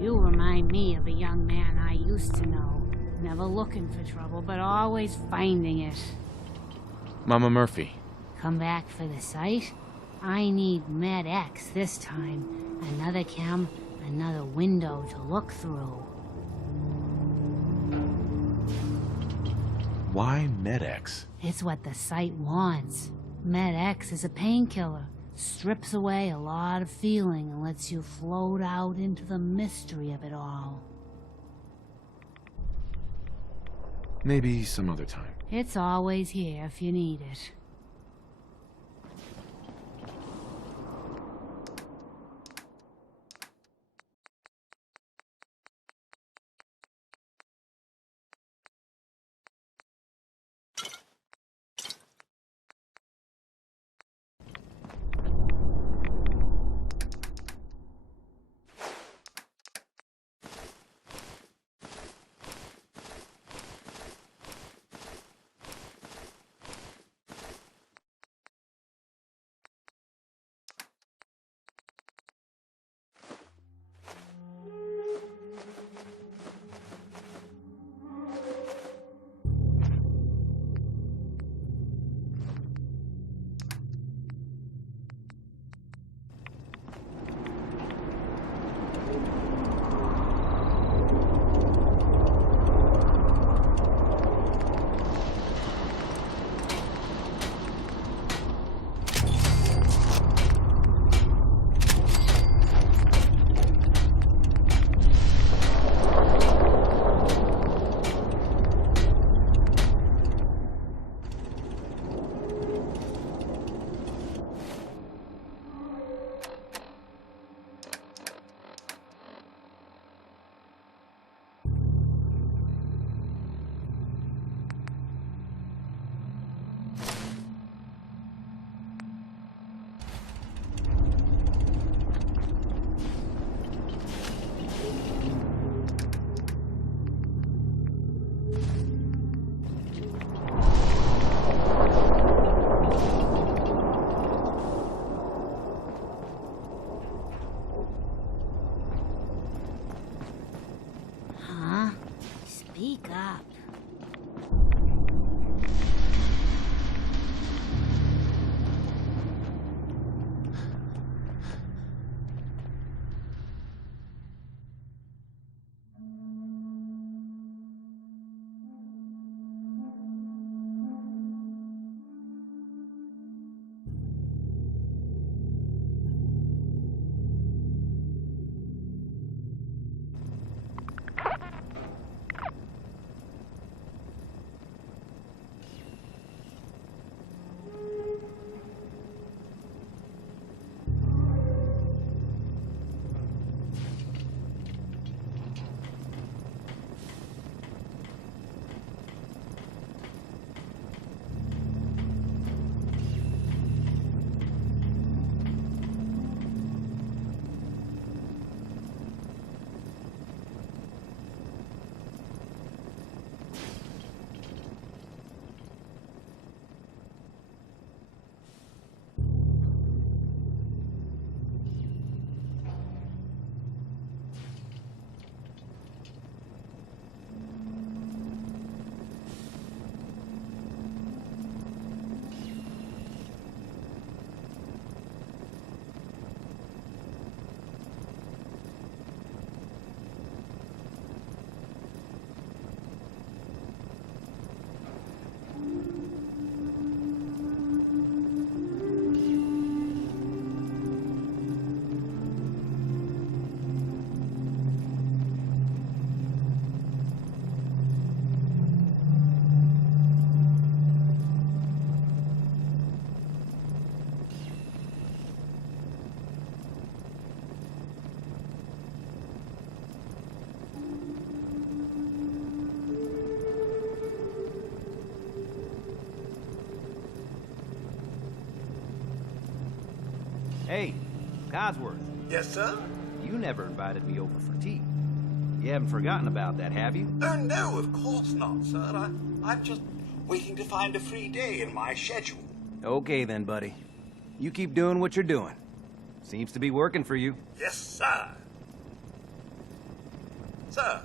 You remind me of a young man I used to know. Never looking for trouble, but always finding it. Mama Murphy. Come back for the site? I need Med X this time. Another cam, another window to look through. Why Med-X? It's what the site wants. Med X is a painkiller. Strips away a lot of feeling and lets you float out into the mystery of it all. Maybe some other time. It's always here if you need it. Hey, Codsworth, Yes, sir? you never invited me over for tea. You haven't forgotten about that, have you? Oh, no, of course not, sir. I'm just waiting to find a free day in my schedule. Okay then, buddy. You keep doing what you're doing. Seems to be working for you. Yes, sir. Sir.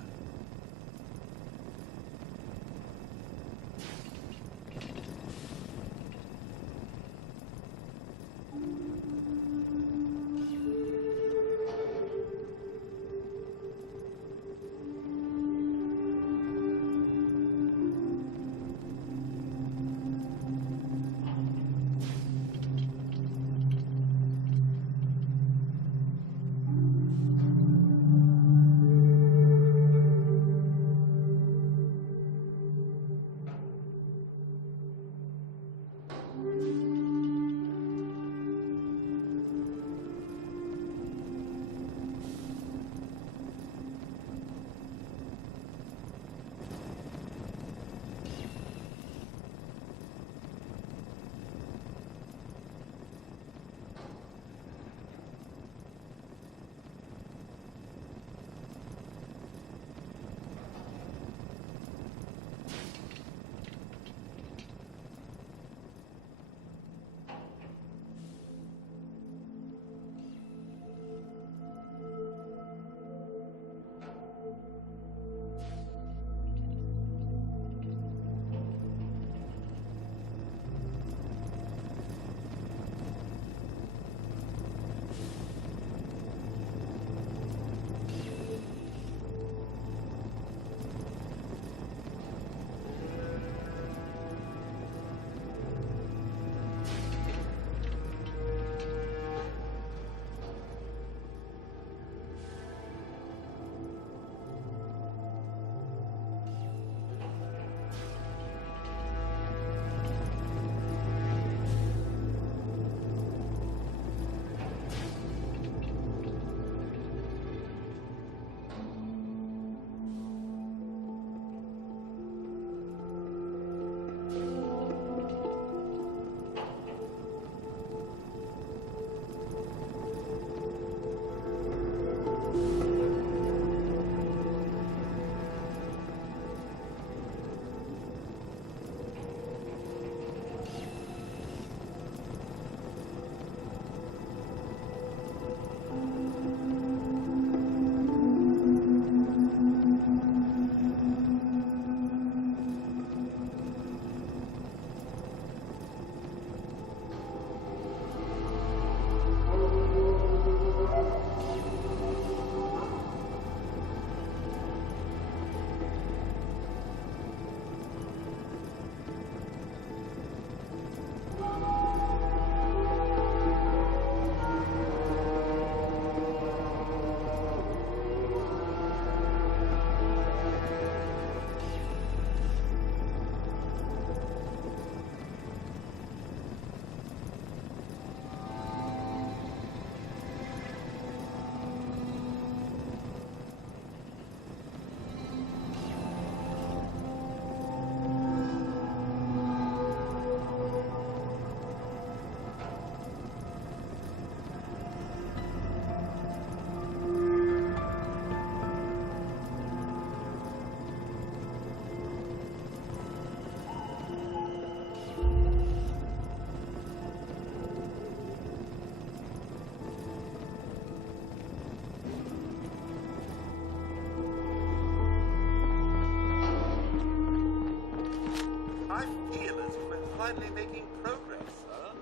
finally making progress, sir.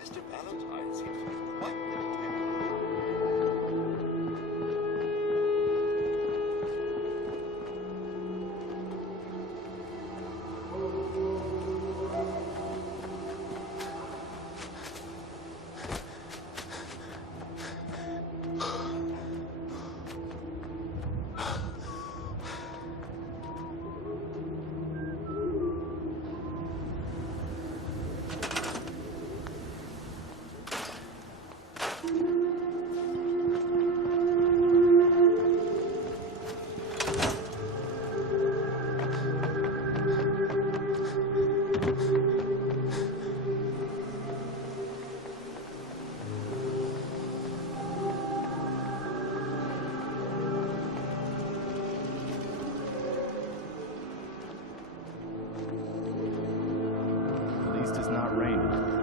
Mr. Valentine seems to be quite content. least it's not raining.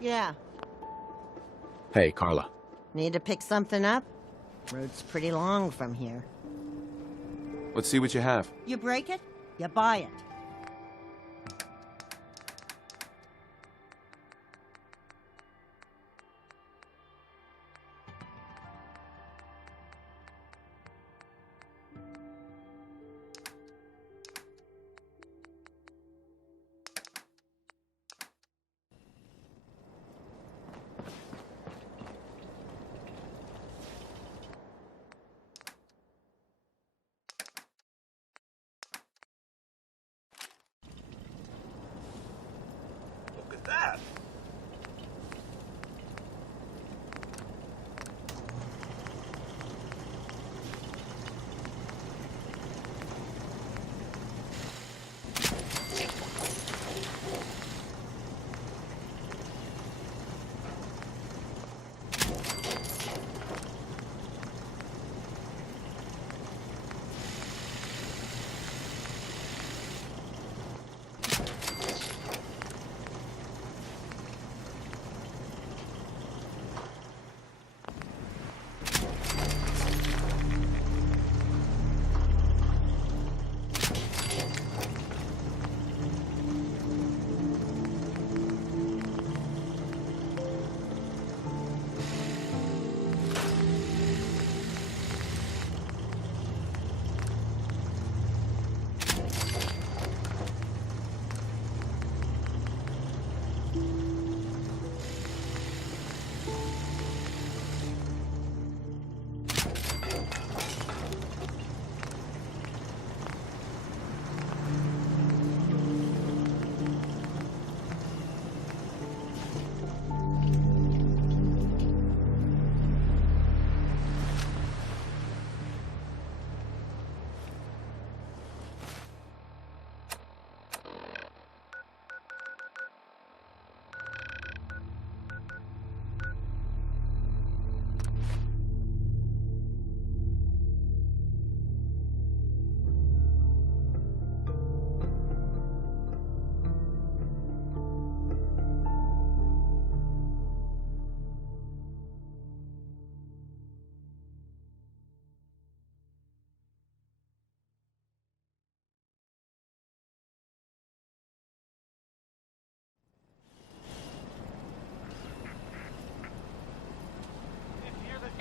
Yeah. Hey, Carla. Need to pick something up? Road's pretty long from here. Let's see what you have. You break it, you buy it.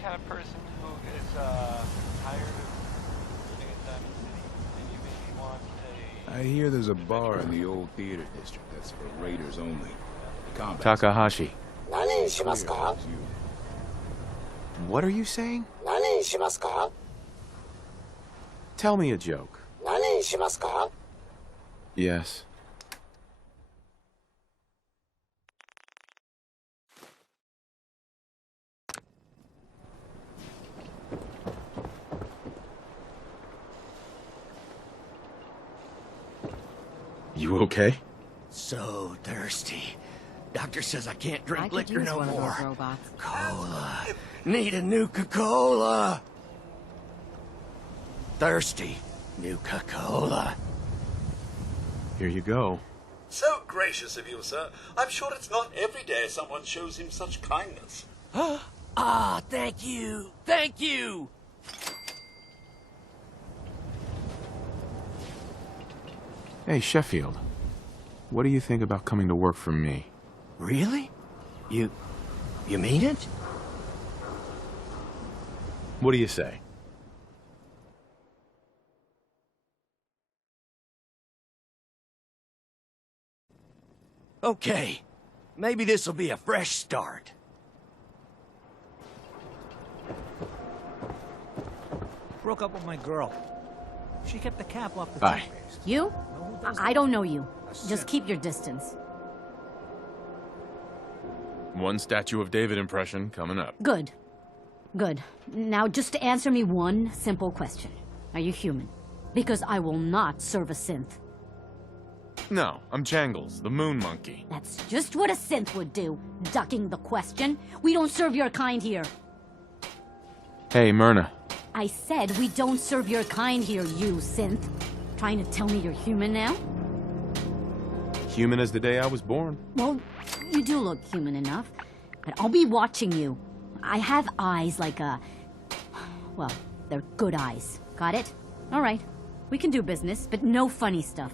kind of person who is tired of living in Diamond City, and you maybe want a... I hear there's a bar in the old theater district that's for raiders only. Combat Takahashi. 何にしますか? What are you saying? 何にしますか? Tell me a joke. 何にしますか? Yes. You okay? So thirsty. Doctor says I can't drink I could liquor use no one of more. those robots. Cola. Need a Nuka-Cola. Thirsty. Nuka-Cola. Here you go. So gracious of you, sir. I'm sure it's not every day someone shows him such kindness. Ah, thank you. Thank you. Hey, Sheffield. What do you think about coming to work for me? Really? You mean it? What do you say? Okay. Maybe this'll be a fresh start. Broke up with my girl. She kept the cap off the Bye. toothpaste. You? I don't know you. Just keep your distance. One Statue of David impression coming up. Good. Good. Now just answer me one simple question. Are you human? Because I will not serve a synth. No, I'm Jangles, the moon monkey. That's just what a synth would do, ducking the question. We don't serve your kind here. Hey, Myrna. I said we don't serve your kind here, you synth. Trying to tell me you're human now? Human as the day I was born. Well, you do look human enough. But I'll be watching you. I have eyes like a... Well, they're good eyes. Got it? All right. We can do business, but no funny stuff.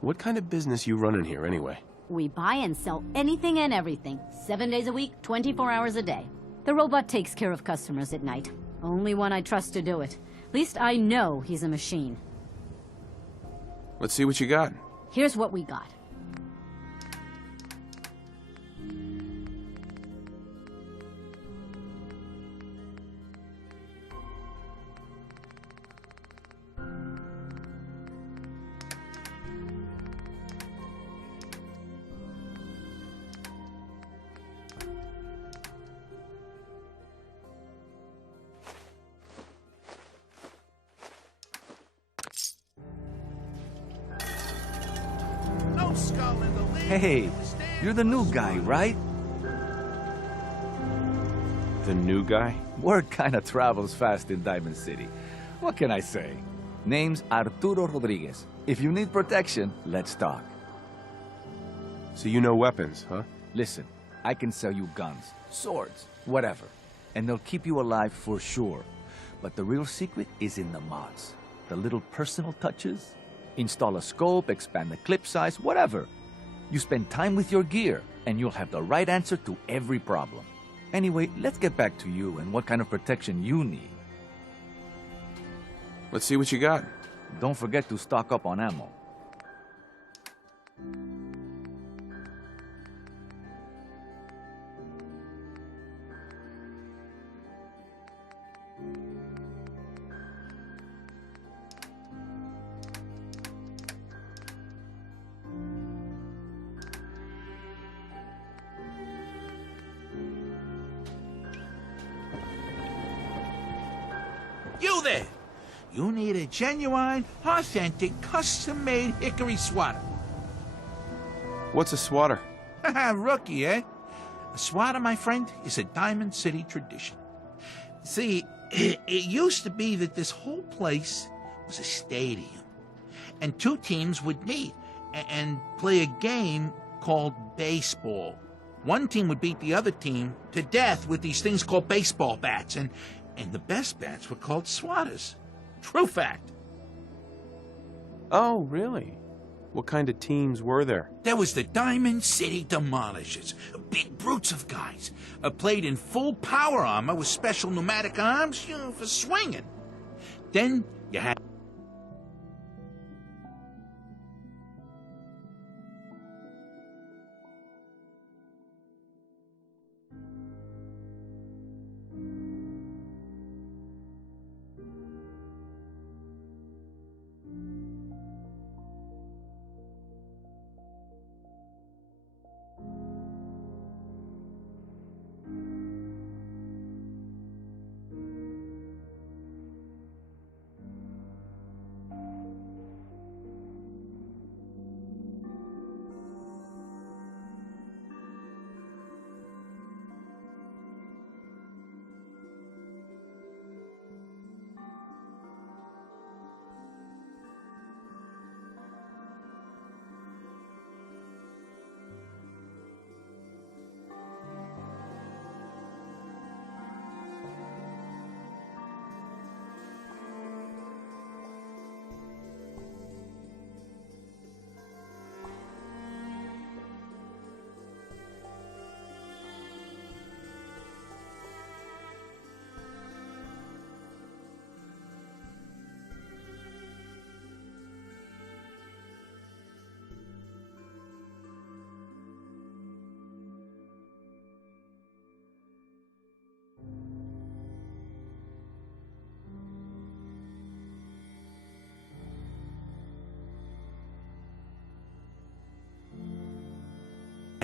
What kind of business you running here, anyway? We buy and sell anything and everything. 7 days a week, 24 hours a day. The robot takes care of customers at night. Only one I trust to do it. At least I know he's a machine. Let's see what you got. Here's what we got. No skull in the league. Hey, you're the new guy, right? The new guy? Word kinda travels fast in Diamond City. What can I say? Name's Arturo Rodriguez. If you need protection, let's talk. So you know weapons, huh? Listen, I can sell you guns, swords, whatever. And they'll keep you alive for sure. But the real secret is in the mods. The little personal touches. Install a scope, expand the clip size, whatever. You spend time with your gear, and you'll have the right answer to every problem. Anyway, let's get back to you and what kind of protection you need. Let's see what you got. Don't forget to stock up on ammo. You there! You need a genuine, authentic, custom-made hickory swatter. What's a swatter? Rookie, eh? A swatter, my friend, is a Diamond City tradition. See, it used to be that this whole place was a stadium, and two teams would meet and play a game called baseball. One team would beat the other team to death with these things called baseball bats, and the best bats were called swatters. True fact. Oh, really? What kind of teams were there? There was the Diamond City Demolishers, big brutes of guys, played in full power armor with special pneumatic arms, for swinging. Then you had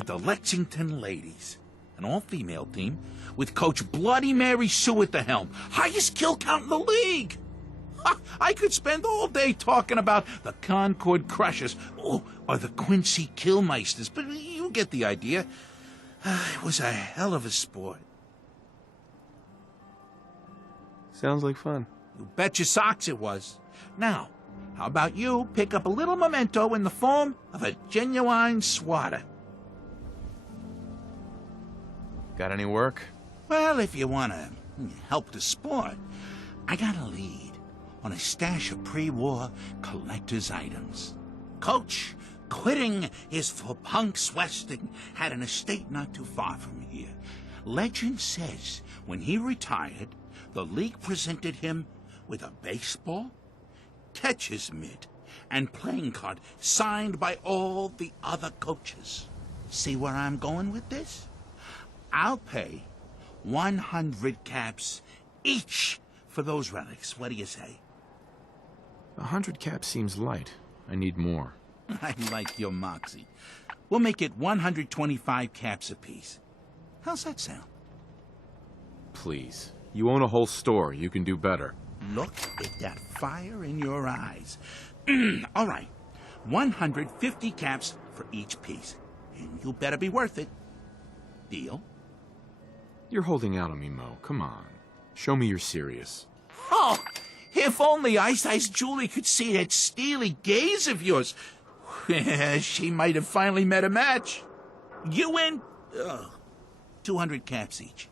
the Lexington Ladies, an all-female team with Coach Bloody Mary Sue at the helm. Highest kill count in the league. Ha, I could spend all day talking about the Concord Crushers or the Quincy Killmeisters, but you get the idea. It was a hell of a sport. Sounds like fun. You bet your socks it was. Now, how about you pick up a little memento in the form of a genuine swatter? Got any work? Well, if you want to help the sport, I got a lead on a stash of pre-war collector's items. Coach, quitting his for punks westing, had an estate not too far from here. Legend says when he retired, the league presented him with a baseball, catcher's mitt, and playing card signed by all the other coaches. See where I'm going with this? I'll pay 100 caps each for those relics. What do you say? 100 caps seems light. I need more. I like your moxie. We'll make it 125 caps apiece. How's that sound? Please. You own a whole store. You can do better. Look at that fire in your eyes. All right. 150 caps for each piece. And you better be worth it. Deal? You're holding out on me, Mo. Come on. Show me you're serious. Oh, if only Ice Julie could see that steely gaze of yours. She might have finally met a match. You win 200 caps each.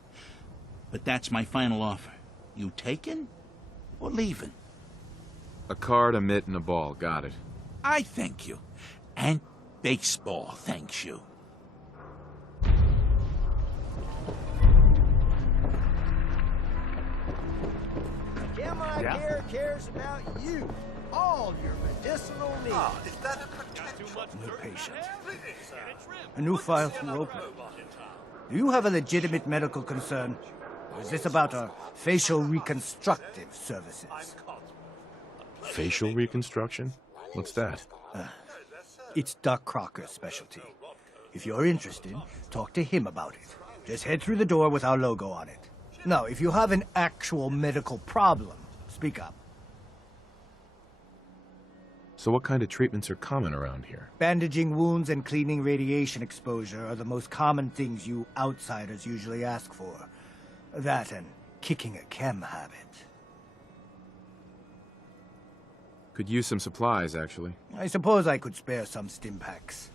But that's my final offer. You taking or leaving? A card, a mitt, and a ball. Got it. I thank you. And baseball thanks you. Care cares about you. All your medicinal needs. Is that a potential? You're patient. A new file from Roper. Do you have a legitimate medical concern? Or is this about our facial reconstructive services? Facial reconstruction? What's that? It's Doc Crocker's specialty. If you're interested, talk to him about it. Just head through the door with our logo on it. Now, if you have an actual medical problem, speak up. So what kind of treatments are common around here? Bandaging wounds and cleaning radiation exposure are the most common things you outsiders usually ask for. That and kicking a chem habit. Could use some supplies, actually. I suppose I could spare some stim packs.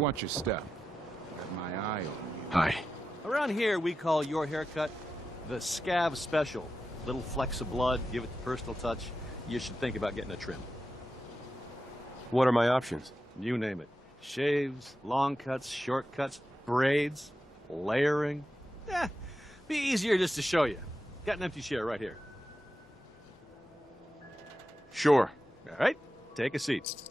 watch your step. Got my eye on you. Hi. Around here, we call your haircut the scav special. Little flecks of blood, give it the personal touch. You should think about getting a trim. What are my options? You name it. Shaves, long cuts, short cuts, braids, layering. Be easier just to show you. Got an empty chair right here. Sure. All right, take a seat.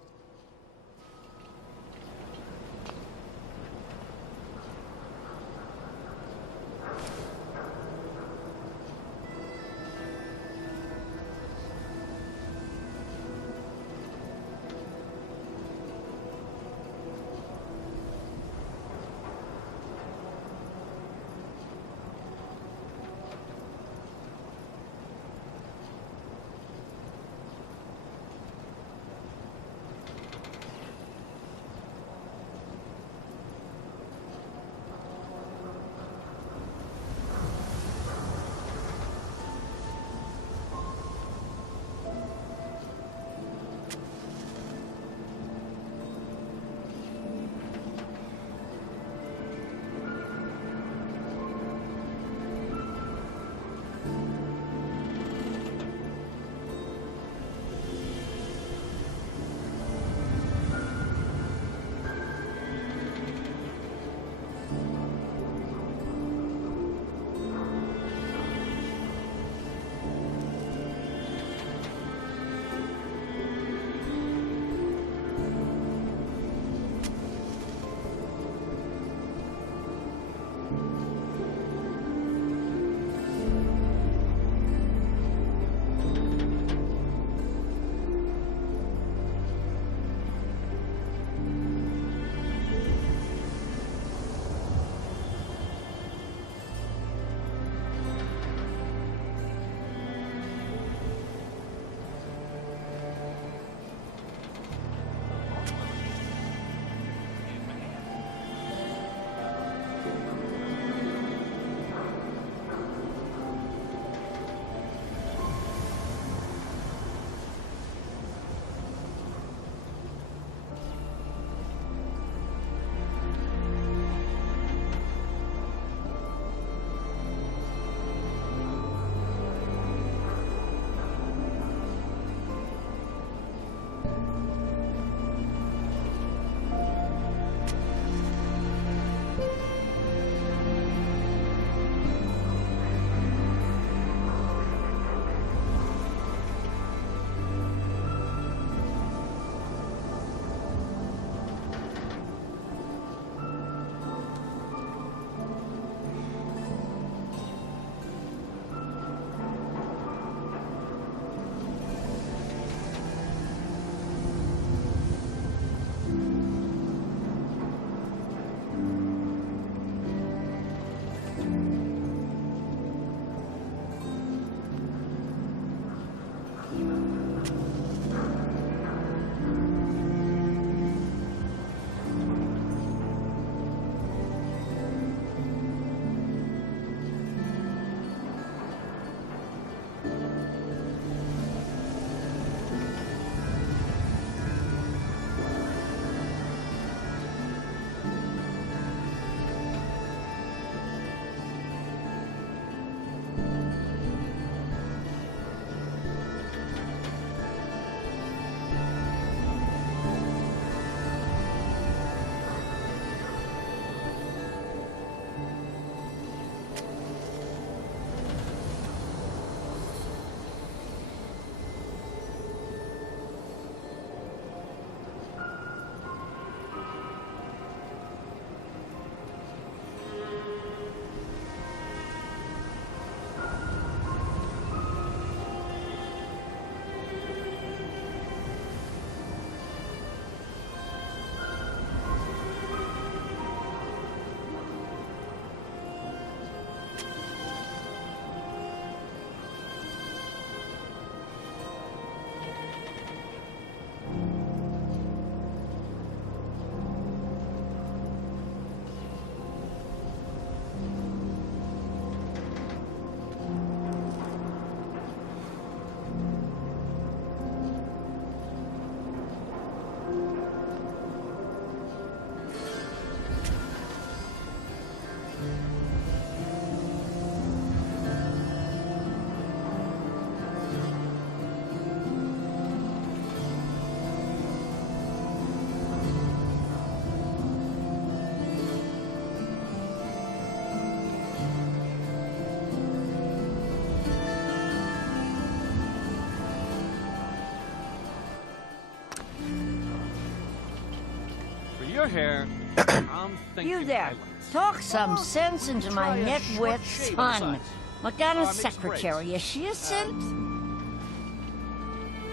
For your hair, I'm thinking You there. highlights. Talk some sense into my Try a nitwit short shave on the son. sides. Madonna's Mixed secretary, is she a synth?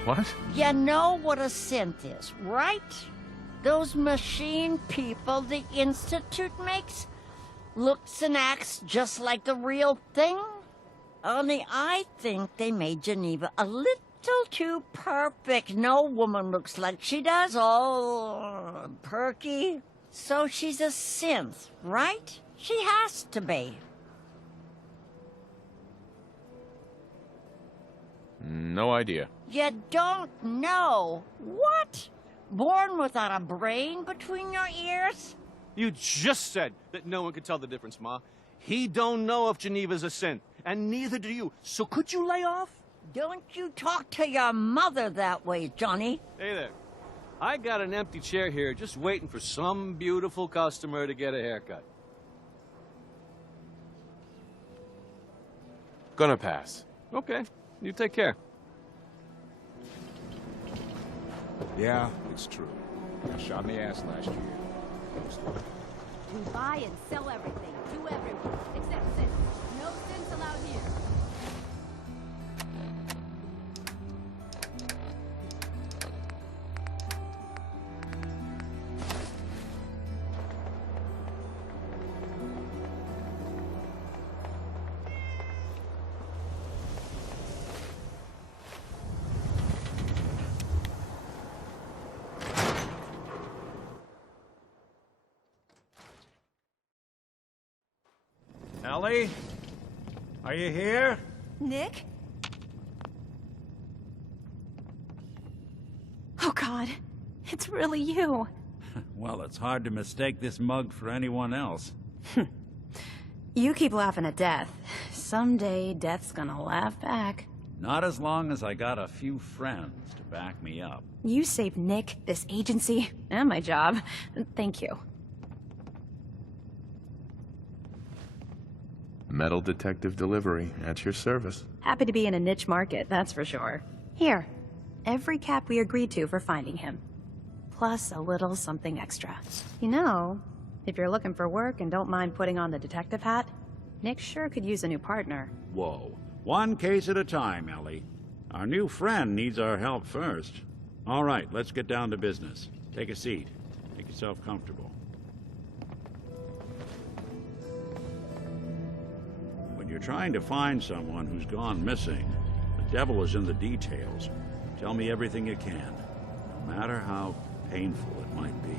What? You know what a synth is, right? Those machine people the Institute makes? Looks and acts just like the real thing? Only I think they made Geneva a little too perfect. No woman looks like she does, all perky. So she's a synth, right? She has to be. No idea. You don't know. What? Born without a brain between your ears? You just said that no one could tell the difference, Ma. He don't know if Geneva's a synth, and neither do you. So could you lay off? Don't you talk to your mother that way, Johnny. Hey there. I got an empty chair here just waiting for some beautiful customer to get a haircut. Gonna pass. Okay. You take care. Yeah, it's true. I shot in the ass last year. We buy and sell everything to everyone, except sins. No sins allowed here. Ellie? Are you here? Nick? Oh, God. It's really you. Well, it's hard to mistake this mug for anyone else. You keep laughing at death. Someday, death's gonna laugh back. Not as long as I got a few friends to back me up. You saved Nick, this agency, and my job. Thank you. Metal detective delivery at your service. Happy to be in a niche market, that's for sure. Here, every cap we agreed to for finding him. Plus a little something extra. You know, if you're looking for work and don't mind putting on the detective hat, Nick sure could use a new partner. Whoa. One case at a time, Ellie. Our new friend needs our help first. All right, let's get down to business. Take a seat. Make yourself comfortable. When you're trying to find someone who's gone missing, the devil is in the details. Tell me everything you can, no matter how painful it might be.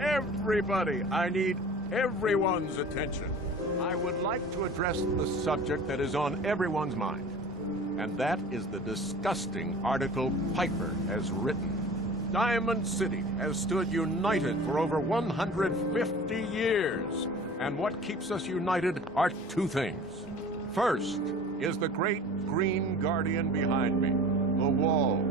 Everybody, I need everyone's attention. I would like to address the subject that is on everyone's mind, and that is the disgusting article Piper has written. Diamond City has stood united for over 150 years. And what keeps us united are two things. First is the great green guardian behind me, the wall,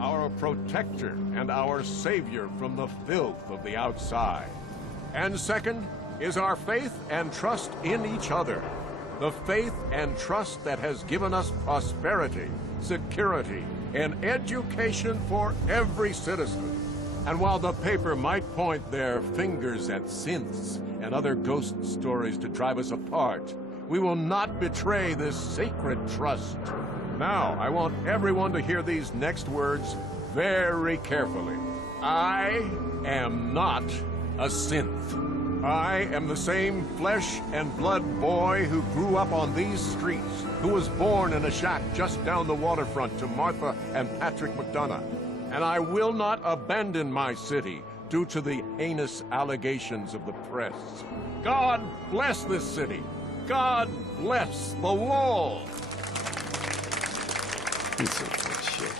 our protector and our savior from the filth of the outside. And second is our faith and trust in each other, the faith and trust that has given us prosperity, security, and education for every citizen. And while the paper might point their fingers at synths and other ghost stories to drive us apart, we will not betray this sacred trust. Now, I want everyone to hear these next words very carefully. I am not a synth. I am the same flesh and blood boy who grew up on these streets, who was born in a shack just down the waterfront to Martha and Patrick McDonough. And I will not abandon my city due to the heinous allegations of the press. God bless this city. God bless the wall. Piece of good shit.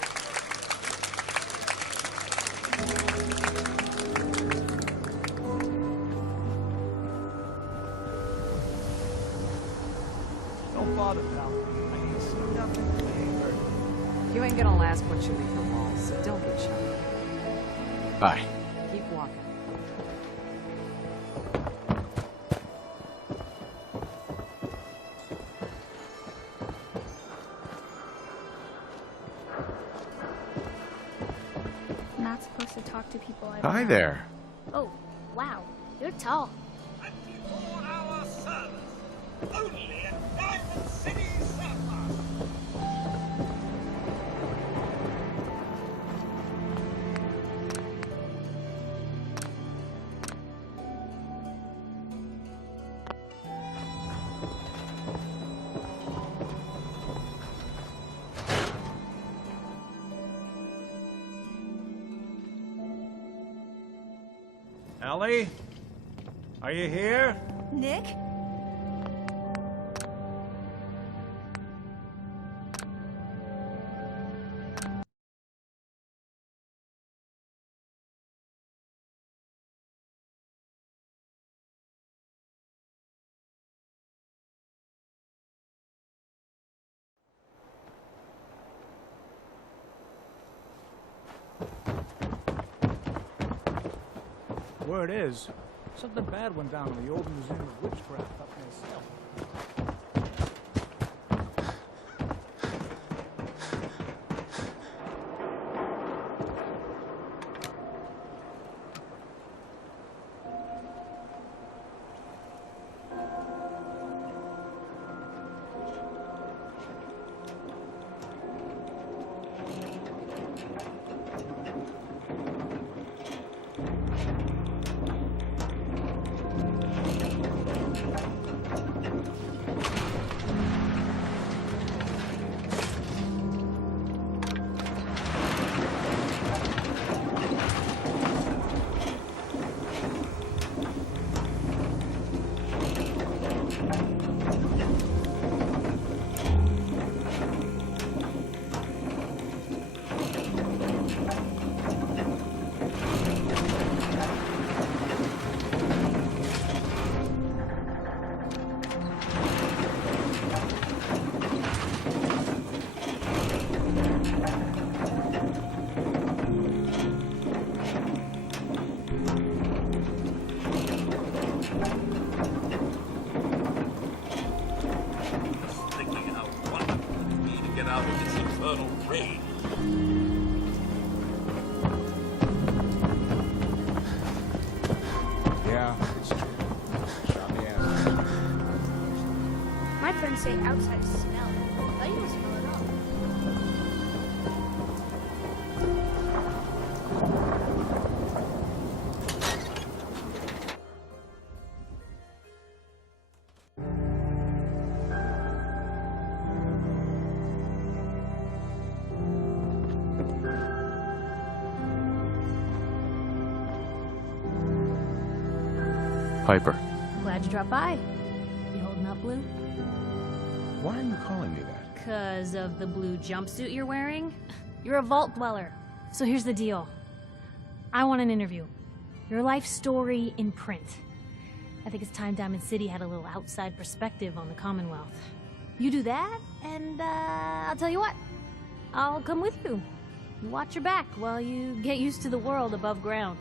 Don't bother, pal. I need to see nothing that ain't hurt. You ain't gonna last once you leave the walls, so don't get shot. Bye. Keep walking. Not supposed to talk to people I don't Hi know. there. Oh, wow. You're tall. For our service, only at Diamond City Sapphire. Ellie? Are you here? Nick? Word is, something bad went down in the old Museum of Witchcraft up near Stealth. Thinking how wonderful it would be to get out of this infernal rain. Yeah, it's true. Shot me ass. My friends say outside smell. But you don't smell at all. Piper. Glad you dropped by. You holding up, Blue? Why are you calling me that? 'Cause of the blue jumpsuit you're wearing? You're a vault dweller. So here's the deal. I want an interview. Your life story in print. I think it's time Diamond City had a little outside perspective on the Commonwealth. You do that, and I'll tell you what. I'll come with you. Watch your back while you get used to the world above ground.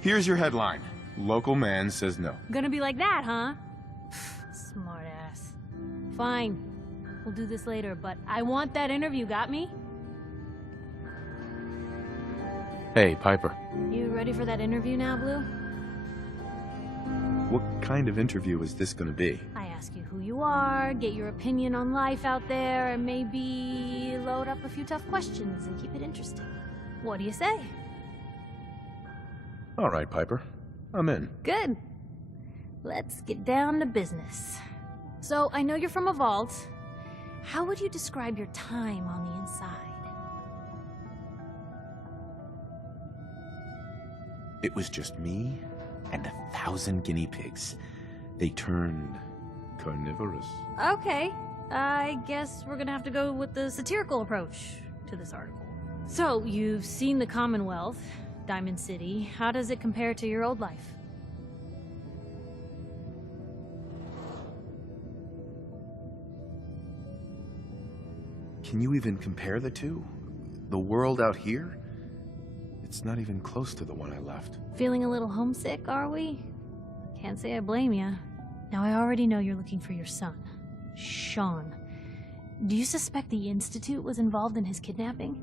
Here's your headline. Local man says no. Gonna be like that, huh? Smart ass. Fine. We'll do this later, but I want that interview, got me? Hey, Piper. You ready for that interview now, Blue? What kind of interview is this gonna be? I ask you who you are, get your opinion on life out there, and maybe load up a few tough questions and keep it interesting. What do you say? All right, Piper. I'm in. Good. Let's get down to business. So, I know you're from a vault. How would you describe your time on the inside? It was just me and 1,000 guinea pigs. They turned carnivorous. Okay. I guess we're gonna have to go with the satirical approach to this article. So, you've seen the Commonwealth, Diamond City. How does it compare to your old life? Can you even compare the two? The world out here? It's not even close to the one I left. Feeling a little homesick, are we? Can't say I blame ya. Now, I already know you're looking for your son, Sean. Do you suspect the Institute was involved in his kidnapping?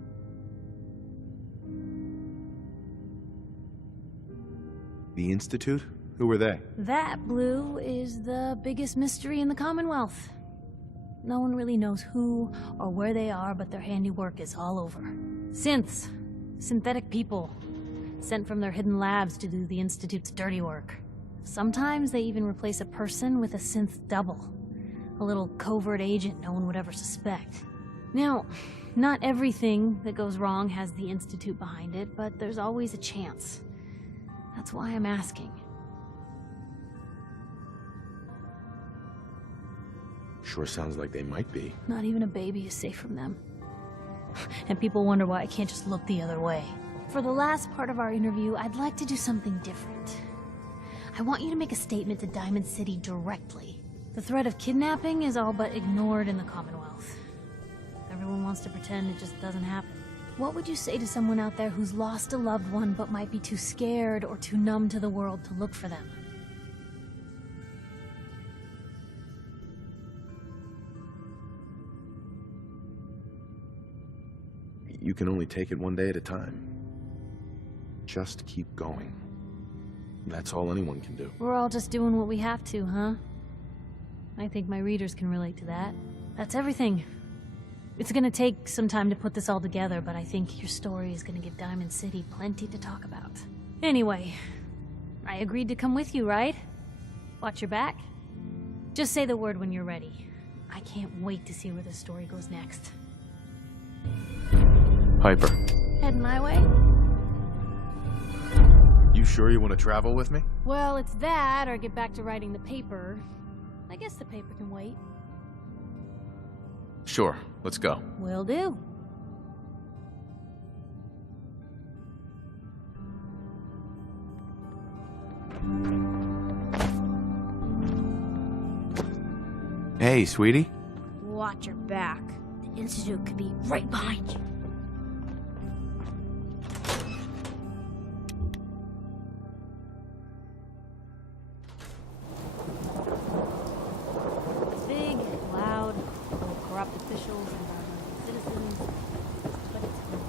The Institute? Who were they? That, Blue, is the biggest mystery in the Commonwealth. No one really knows who or where they are, but their handiwork is all over. Synths. Synthetic people. Sent from their hidden labs to do the Institute's dirty work. Sometimes they even replace a person with a synth double. A little covert agent no one would ever suspect. Now, not everything that goes wrong has the Institute behind it, but there's always a chance. That's why I'm asking. Sure sounds like they might be. Not even a baby is safe from them. And people wonder why I can't just look the other way. For the last part of our interview, I'd like to do something different. I want you to make a statement to Diamond City directly. The threat of kidnapping is all but ignored in the Commonwealth. Everyone wants to pretend it just doesn't happen. What would you say to someone out there who's lost a loved one but might be too scared or too numb to the world to look for them? You can only take it one day at a time. Just keep going. That's all anyone can do. We're all just doing what we have to, huh? I think my readers can relate to that. That's everything. It's gonna take some time to put this all together, but I think your story is gonna give Diamond City plenty to talk about. Anyway, I agreed to come with you, right? Watch your back. Just say the word when you're ready. I can't wait to see where this story goes next. Piper. Heading my way? You sure you want to travel with me? Well, it's that, or get back to writing the paper. I guess the paper can wait. Sure, let's go. Will do. Hey, sweetie. Watch your back. The Institute could be right behind you. Big, loud, full of corrupt officials and government citizens, but it's home.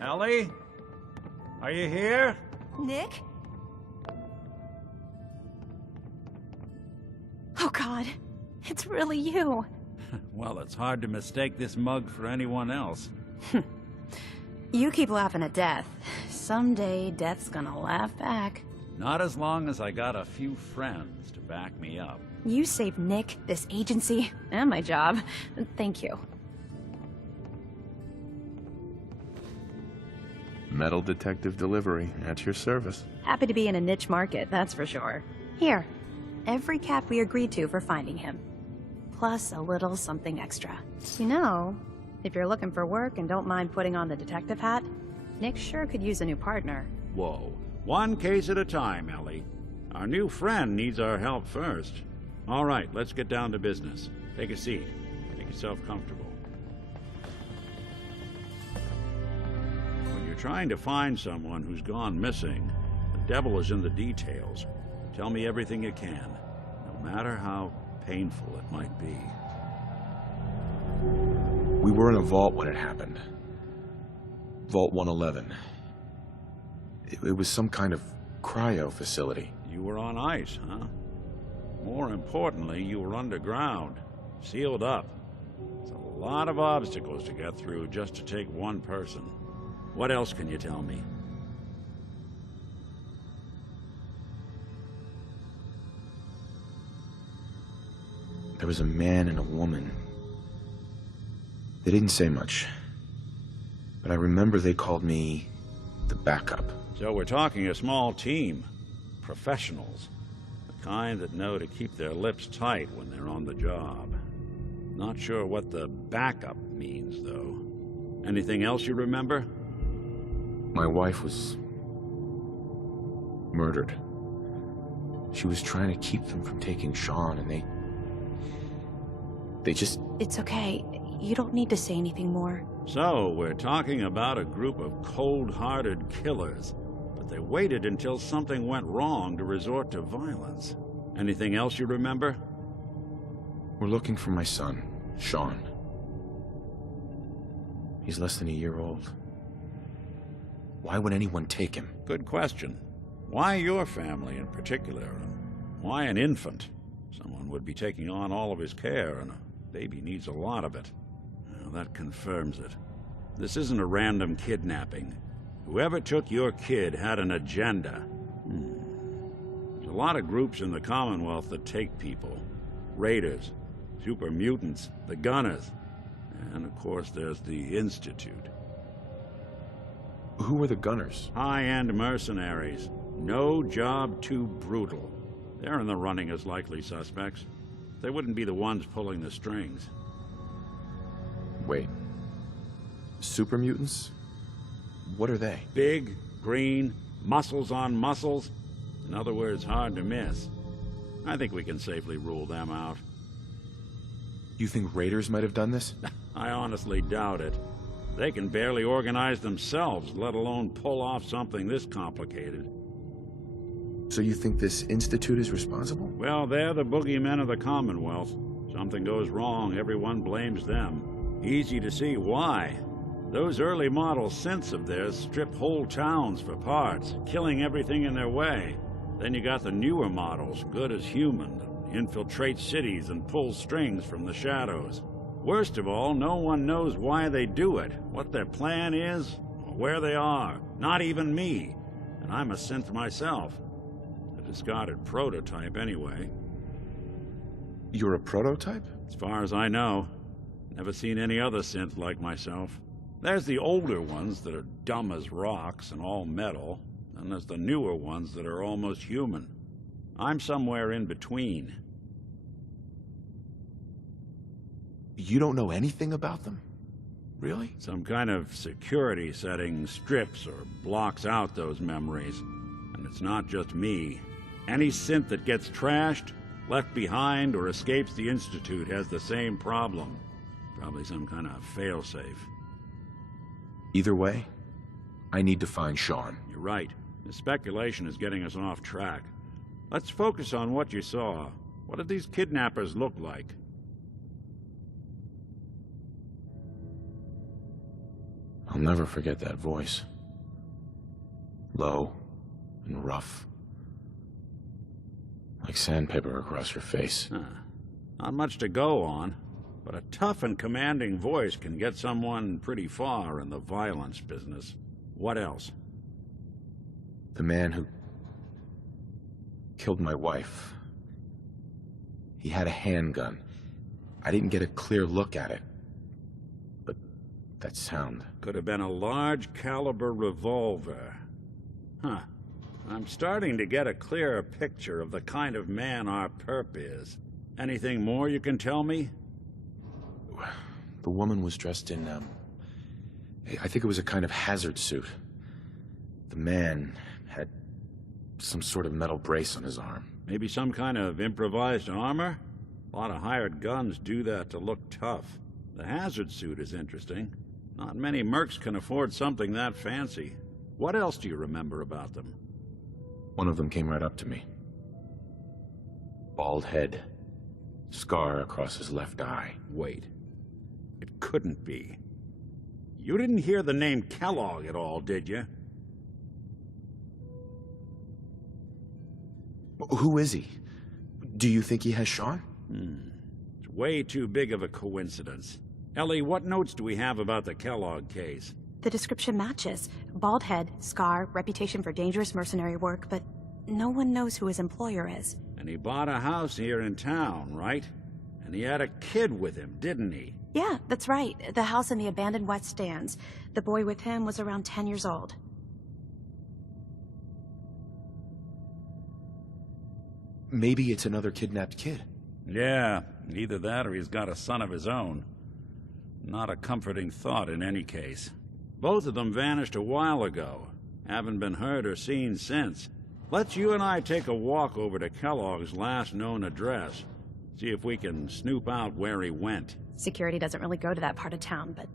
Ellie? Are you here? Nick? Oh God, it's really you. Well, it's hard to mistake this mug for anyone else. You keep laughing at death. Someday, death's gonna laugh back. Not as long as I got a few friends to back me up. You saved Nick, this agency, and my job. Thank you. Metal detective delivery at your service. Happy to be in a niche market, that's for sure. Here, every cap we agreed to for finding him. Plus a little something extra. You know, if you're looking for work and don't mind putting on the detective hat, Nick sure could use a new partner. Whoa. One case at a time, Ellie. Our new friend needs our help first. All right, let's get down to business. Take a seat. Make yourself comfortable. When you're trying to find someone who's gone missing, the devil is in the details. Tell me everything you can, no matter how painful it might be. We were in a vault when it happened. Vault 111. It was some kind of cryo facility. You were on ice, huh? More importantly, you were underground, sealed up. It's a lot of obstacles to get through just to take one person. What else can you tell me? There was a man and a woman. They didn't say much, but I remember they called me the backup. So we're talking a small team. Professionals. The kind that know to keep their lips tight when they're on the job. Not sure what the backup means, though. Anything else you remember? My wife was murdered. She was trying to keep them from taking Sean, and they just... It's okay. You don't need to say anything more. So, we're talking about a group of cold-hearted killers. But they waited until something went wrong to resort to violence. Anything else you remember? We're looking for my son, Sean. He's less than a year old. Why would anyone take him? Good question. Why your family in particular? Why an infant? Someone would be taking on all of his care, and a baby needs a lot of it. Well, that confirms it. This isn't a random kidnapping. Whoever took your kid had an agenda. There's a lot of groups in the Commonwealth that take people. Raiders, super mutants, the Gunners, and of course there's the Institute. Who were the Gunners? High-end mercenaries. No job too brutal. They're in the running as likely suspects. They wouldn't be the ones pulling the strings. Wait. Super mutants? What are they? Big, green, muscles on muscles. In other words, hard to miss. I think we can safely rule them out. You think raiders might have done this? I honestly doubt it. They can barely organize themselves, let alone pull off something this complicated. So you think this Institute is responsible? Well, they're the boogeymen of the Commonwealth. Something goes wrong, everyone blames them. Easy to see why. Those early model synths of theirs strip whole towns for parts, killing everything in their way. Then you got the newer models, good as human, that infiltrate cities and pull strings from the shadows. Worst of all, no one knows why they do it, what their plan is, or where they are. Not even me. And I'm a synth myself. A discarded prototype, anyway. You're a prototype? As far as I know. Never seen any other synth like myself. There's the older ones that are dumb as rocks and all metal, and there's the newer ones that are almost human. I'm somewhere in between. You don't know anything about them? Really? Some kind of security setting strips or blocks out those memories. And it's not just me. Any synth that gets trashed, left behind, or escapes the Institute has the same problem. Probably some kind of failsafe. Either way, I need to find Sean. You're right. The speculation is getting us off track. Let's focus on what you saw. What did these kidnappers look like? I'll never forget that voice. Low and rough. Like sandpaper across your face. Not much to go on, but a tough and commanding voice can get someone pretty far in the violence business. What else? The man who killed my wife. He had a handgun. I didn't get a clear look at it. But that sound? Could have been a large caliber revolver. Huh. I'm starting to get a clearer picture of the kind of man our perp is. Anything more you can tell me? The woman was dressed in, I think it was a kind of hazard suit. The man had some sort of metal brace on his arm. Maybe some kind of improvised armor? A lot of hired guns do that to look tough. The hazard suit is interesting. Not many mercs can afford something that fancy. What else do you remember about them? One of them came right up to me. Bald head. Scar across his left eye. Wait. It couldn't be. You didn't hear the name Kellogg at all, did you? Who is he? Do you think he has Sean? It's way too big of a coincidence. Ellie, what notes do we have about the Kellogg case? The description matches. Bald head, scar, reputation for dangerous mercenary work, but no one knows who his employer is. And he bought a house here in town, right? And he had a kid with him, didn't he? Yeah, that's right. The house in the abandoned West Stands. The boy with him was around 10 years old. Maybe it's another kidnapped kid. Yeah, either that or he's got a son of his own. Not a comforting thought in any case. Both of them vanished a while ago. Haven't been heard or seen since. Let's you and I take a walk over to Kellogg's last known address. See if we can snoop out where he went. Security doesn't really go to that part of town, but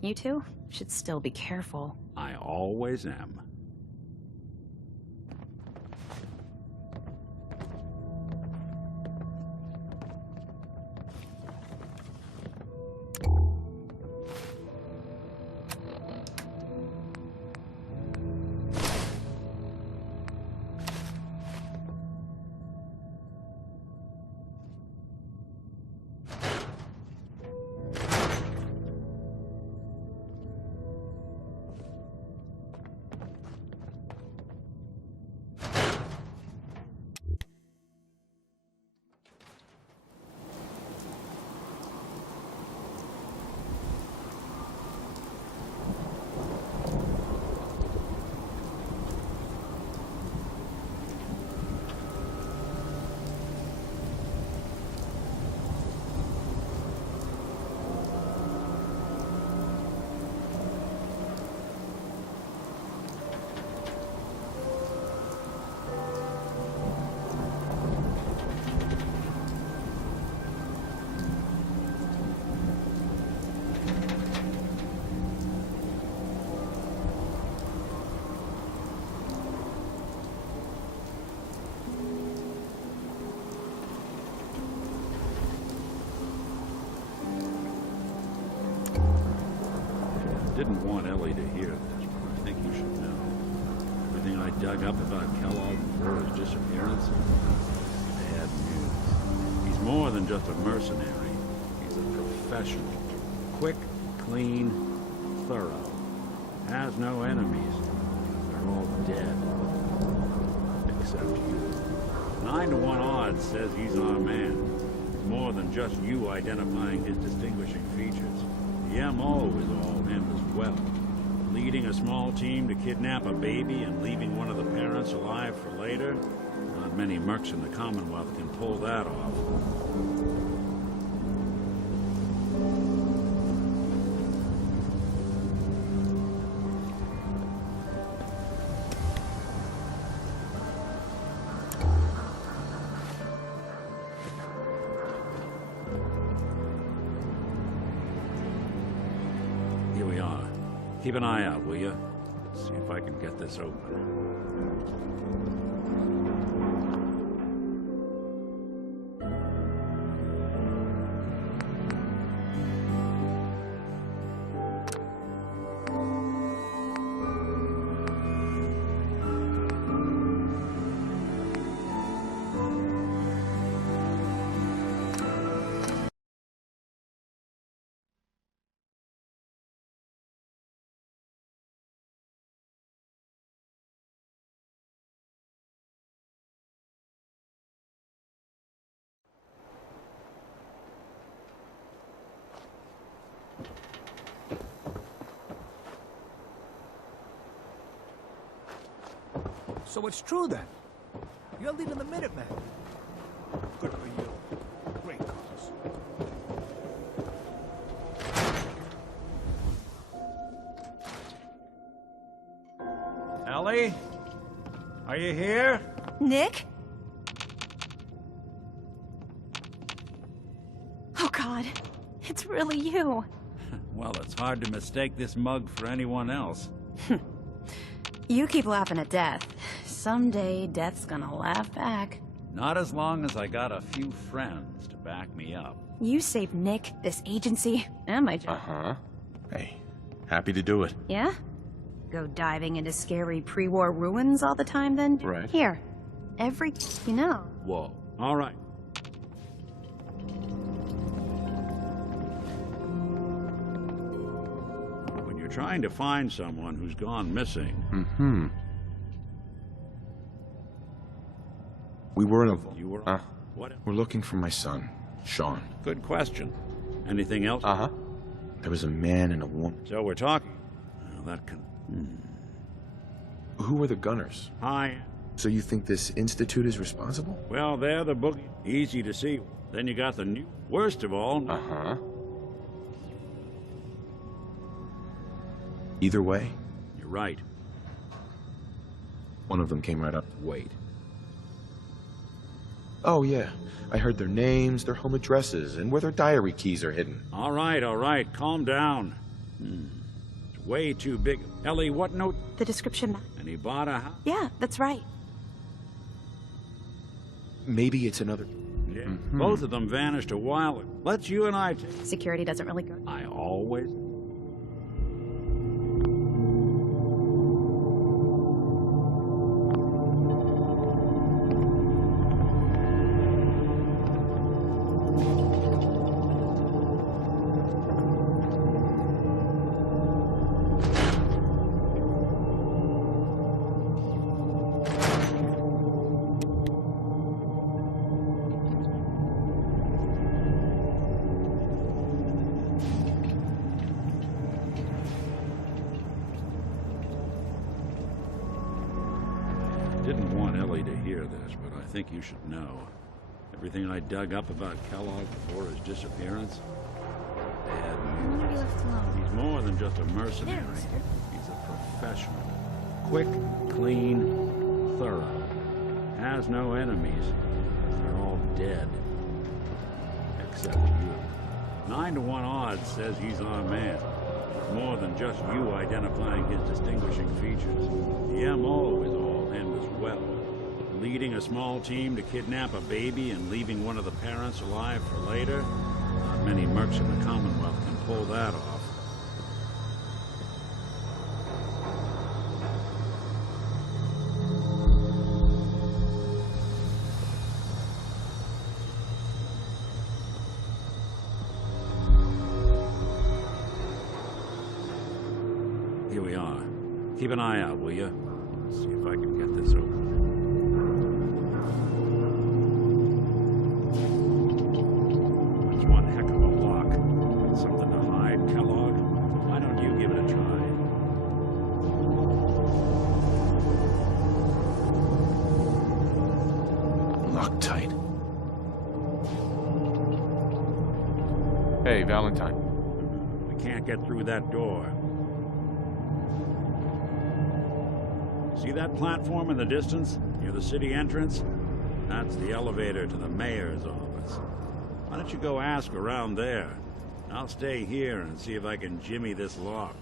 you two should still be careful. I always am. Didn't want Ellie to hear this, but I think you should know. Everything I dug up about Kellogg before his disappearance, bad news. He's more than just a mercenary. He's a professional. Quick, clean, thorough. Has no enemies. They're all dead. Except you. 9 to 1 odds says he's our man. More than just you identifying his distinguishing features. The M.O. is all him as well. Leading a small team to kidnap a baby and leaving one of the parents alive for later? Not many mercs in the Commonwealth can pull that off. Here we are. Keep an eye out, will you? See if I can get this open. So it's true then. You're leading the Minutemen. Good for you. Great cause. Ellie? Are you here? Nick? Oh God, it's really you. Well, it's hard to mistake this mug for anyone else. You keep laughing at death. Someday, death's gonna laugh back. Not as long as I got a few friends to back me up. You saved Nick, this agency, and my job. Uh-huh. Hey, happy to do it. Yeah? Go diving into scary pre-war ruins all the time then? Right. Here. Every... you know. Whoa. All right. When you're trying to find someone who's gone missing... Mm-hmm. We were in a... You were... What? We're looking for my son, Sean. Good question. Anything else? Uh-huh. There was a man and a woman. So we're talking. Well, that can... Who were the gunners? Hi. So you think this institute is responsible? Well, they're the boogie. Easy to see. Then you got the new... Worst of all... Uh-huh. Either way... You're right. One of them came right up. Wait. Oh, yeah. I heard their names, their home addresses, and where their diary keys are hidden. All right. Calm down. It's way too big. Ellie, what note? The description. And he bought a house? Yeah, that's right. Maybe it's another... Yeah. Both of them vanished a while ago. Let's you and I... Security doesn't really go... I always... Didn't want Ellie to hear this, but I think you should know. Everything I dug up about Kellogg before his disappearance, bad news. He's more than just a mercenary. He's a professional. Quick, clean, thorough. Has no enemies. They're all dead. Except you. 9 to 1 odds says he's our man. It's more than just you identifying his distinguishing features. The M.O. is all him as well. Leading a small team to kidnap a baby and leaving one of the parents alive for later? Not many mercs in the Commonwealth can pull that off. Here we are. Keep an eye out, will you? See if I can get this open. It's one heck of a lock. Something to hide, Kellogg. Why don't you give it a try? Locked tight. Hey, Valentine. We can't get through that door. See that platform in the distance, near the city entrance? That's the elevator to the mayor's office. Why don't you go ask around there? I'll stay here and see if I can jimmy this lock.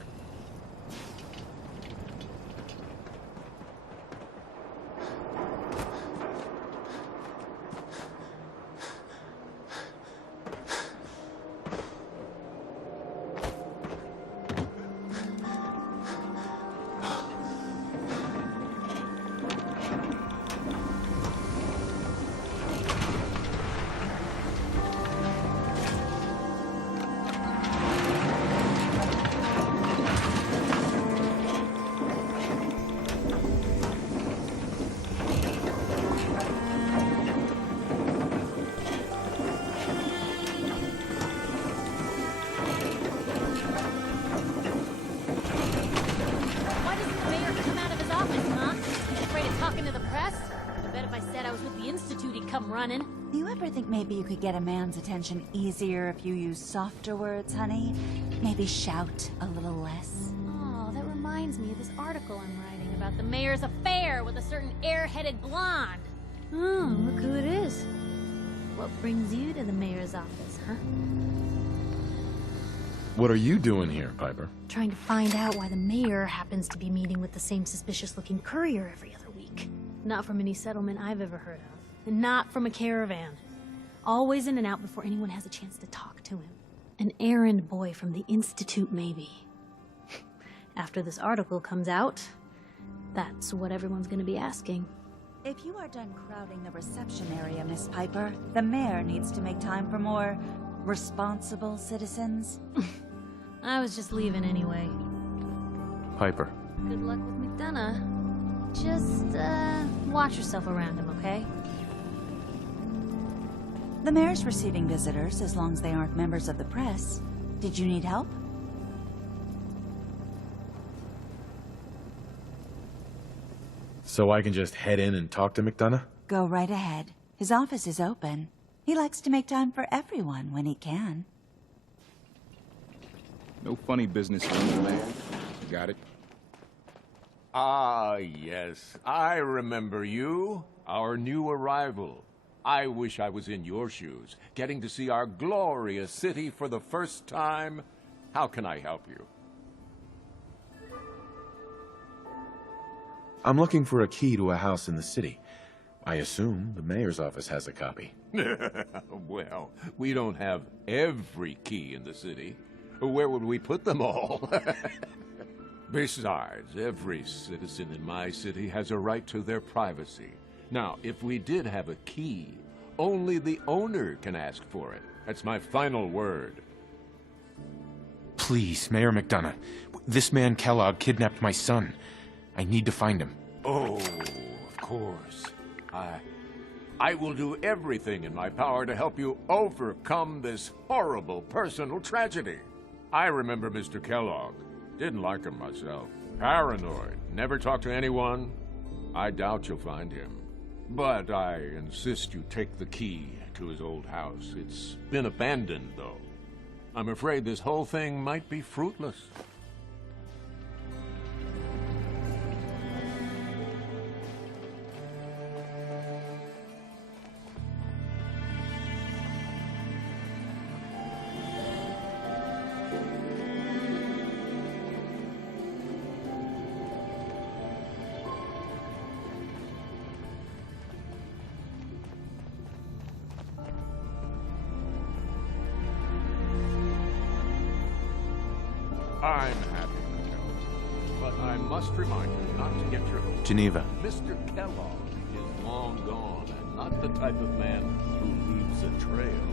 was with the Institute, he'd come running. You ever think maybe you could get a man's attention easier if you use softer words, honey? Maybe shout a little less? Oh, that reminds me of this article I'm writing about the mayor's affair with a certain air-headed blonde. Oh, look who it is. What brings you to the mayor's office, huh? What are you doing here, Piper? Trying to find out why the mayor happens to be meeting with the same suspicious-looking courier every other week. Not from any settlement I've ever heard of. And not from a caravan. Always in and out before anyone has a chance to talk to him. An errand boy from the Institute, maybe. After this article comes out, that's what everyone's gonna be asking. If you are done crowding the reception area, Miss Piper, the mayor needs to make time for more responsible citizens. I was just leaving anyway. Piper. Good luck with McDonough. Just, watch yourself around him, okay? The mayor's receiving visitors as long as they aren't members of the press. Did you need help? So I can just head in and talk to McDonough? Go right ahead. His office is open. He likes to make time for everyone when he can. No funny business for you, man. Got it? Ah, yes. I remember you. Our new arrival. I wish I was in your shoes, getting to see our glorious city for the first time. How can I help you? I'm looking for a key to a house in the city. I assume the mayor's office has a copy. Well, we don't have every key in the city. Where would we put them all? Besides, every citizen in my city has a right to their privacy. Now, if we did have a key, only the owner can ask for it. That's my final word. Please, Mayor McDonough. This man Kellogg kidnapped my son. I need to find him. Oh, of course. I will do everything in my power to help you overcome this horrible personal tragedy. I remember Mr. Kellogg. Didn't like him myself. Paranoid. Never talked to anyone. I doubt you'll find him. But I insist you take the key to his old house. It's been abandoned, though. I'm afraid this whole thing might be fruitless. I'm happy to know, but I must remind you not to get your hopes. Geneva. Mr. Kellogg is long gone and not the type of man who leaves a trail.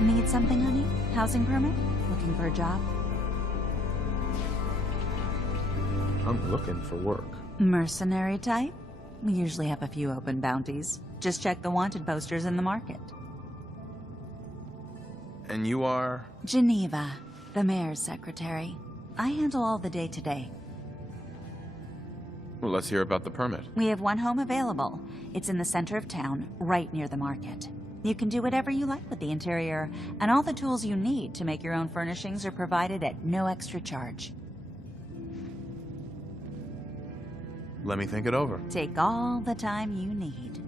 Need something, honey? Housing permit? Looking for a job? I'm looking for work. Mercenary type? We usually have a few open bounties. Just check the wanted posters in the market. And you are? Geneva, the mayor's secretary. I handle all the day-to-day. Well, let's hear about the permit. We have one home available. It's in the center of town, right near the market. You can do whatever you like with the interior, and all the tools you need to make your own furnishings are provided at no extra charge. Let me think it over. Take all the time you need.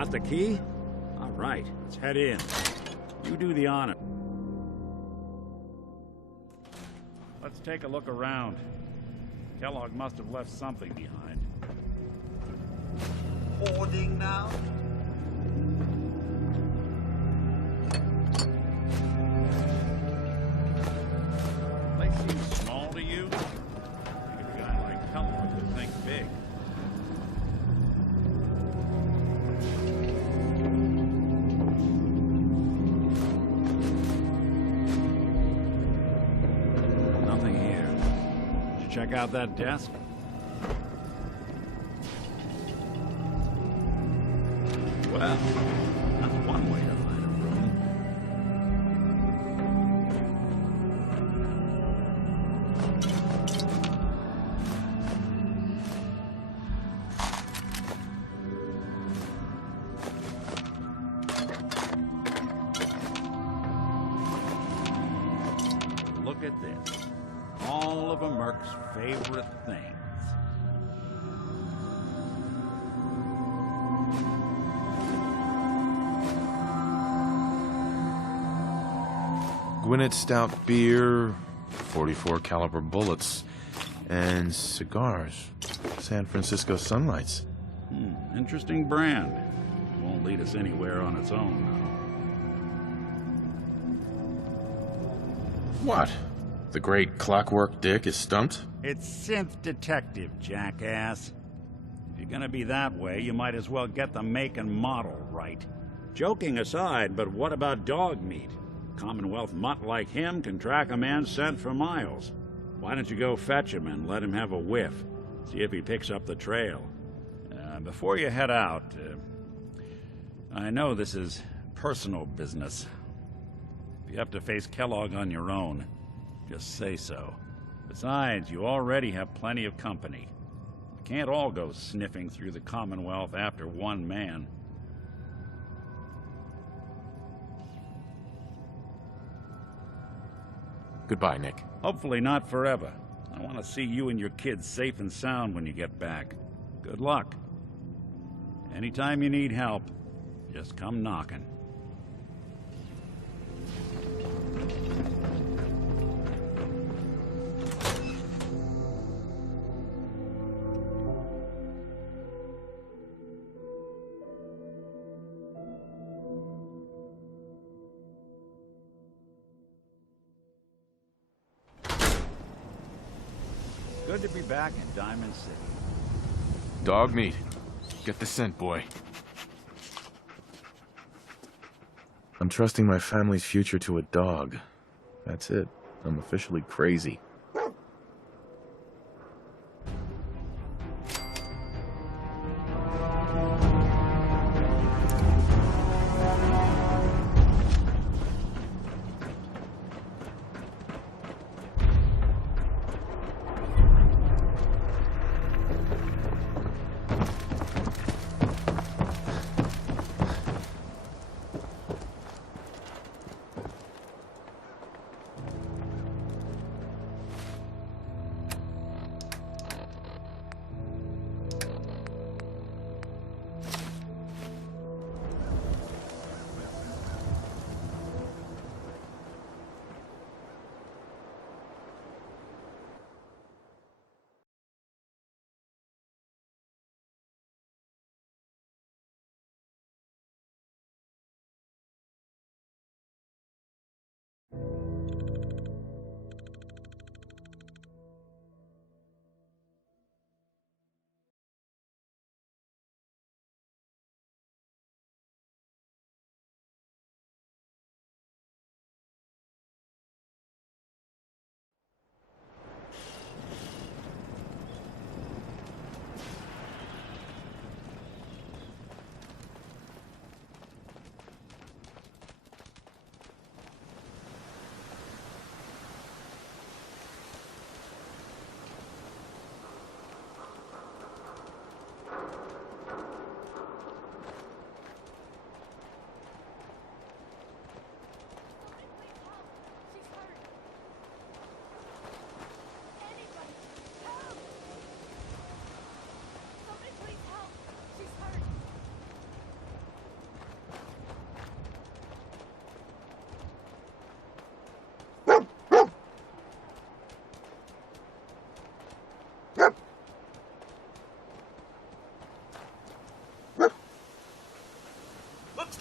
Got the key? All right, let's head in. You do the honor. Let's take a look around. Kellogg must have left something behind. Hoarding now? Place seems small to you? I think a guy like Kellogg would think big. Nothing here. Did you check out that desk? Well, that's one way to find a room. Look at this. All of a Merc's favorite things. Gwinnett Stout beer, 44 caliber bullets, and cigars. San Francisco Sunlights. Interesting brand. Won't lead us anywhere on its own, though. What? The great Clockwork Dick is stumped? It's Synth Detective, jackass. If you're gonna be that way, you might as well get the make and model right. Joking aside, but what about dog meat? Commonwealth mutt like him can track a man's scent for miles. Why don't you go fetch him and let him have a whiff? See if he picks up the trail. Before you head out, I know this is personal business. If you have to face Kellogg on your own, just say so. Besides, you already have plenty of company. You can't all go sniffing through the Commonwealth after one man. Goodbye, Nick. Hopefully not forever. I want to see you and your kids safe and sound when you get back. Good luck. Anytime you need help, just come knocking. Good to be back in Diamond City. Dog meat. Get the scent, boy. I'm trusting my family's future to a dog. That's it. I'm officially crazy.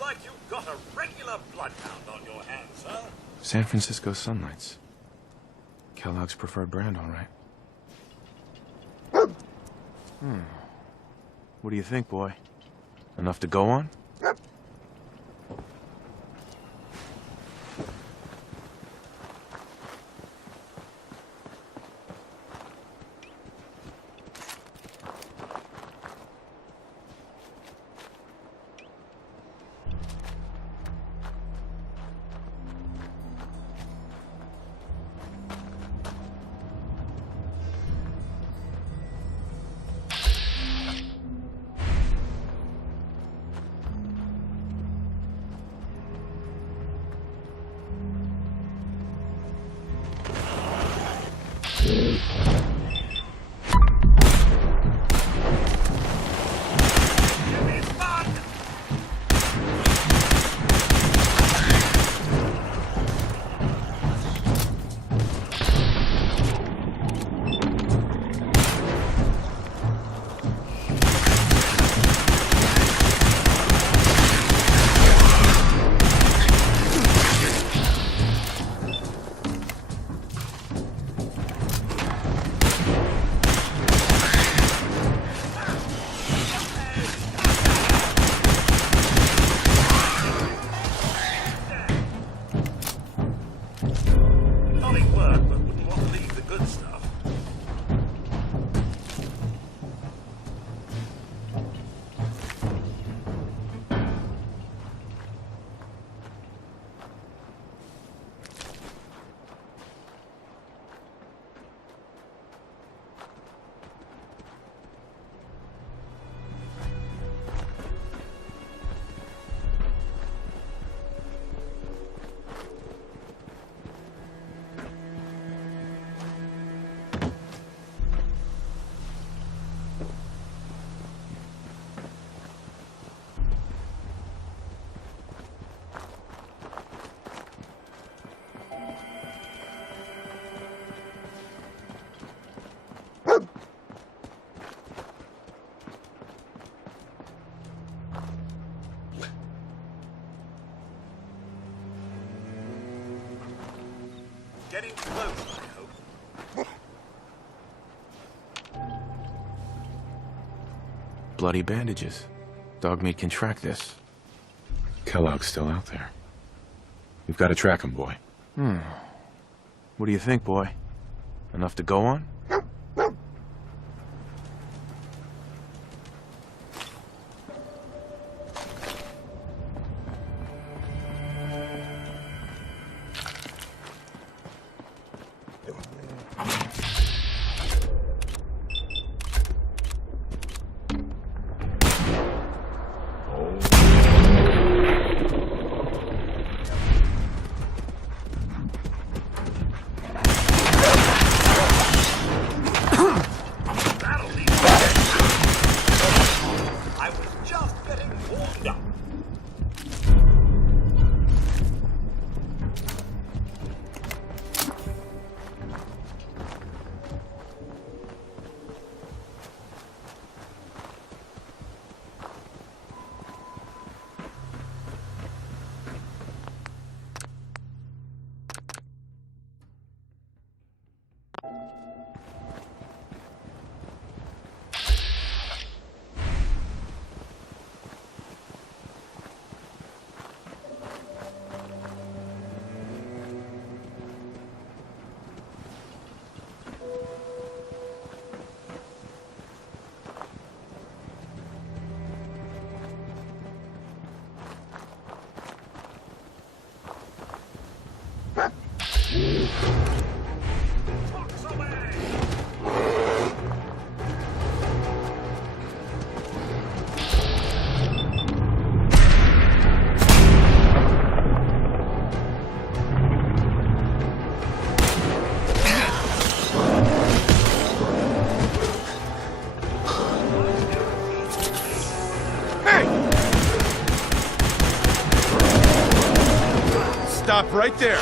like you've got a regular bloodhound on your hands, sir. San Francisco Sunlights. Kellogg's preferred brand, all right. What do you think, boy? Enough to go on? Getting close, I hope. Bloody bandages. Dogmeat can track this. Kellogg's still out there. We've got to track him, boy. What do you think, boy? Enough to go on? Stop right there.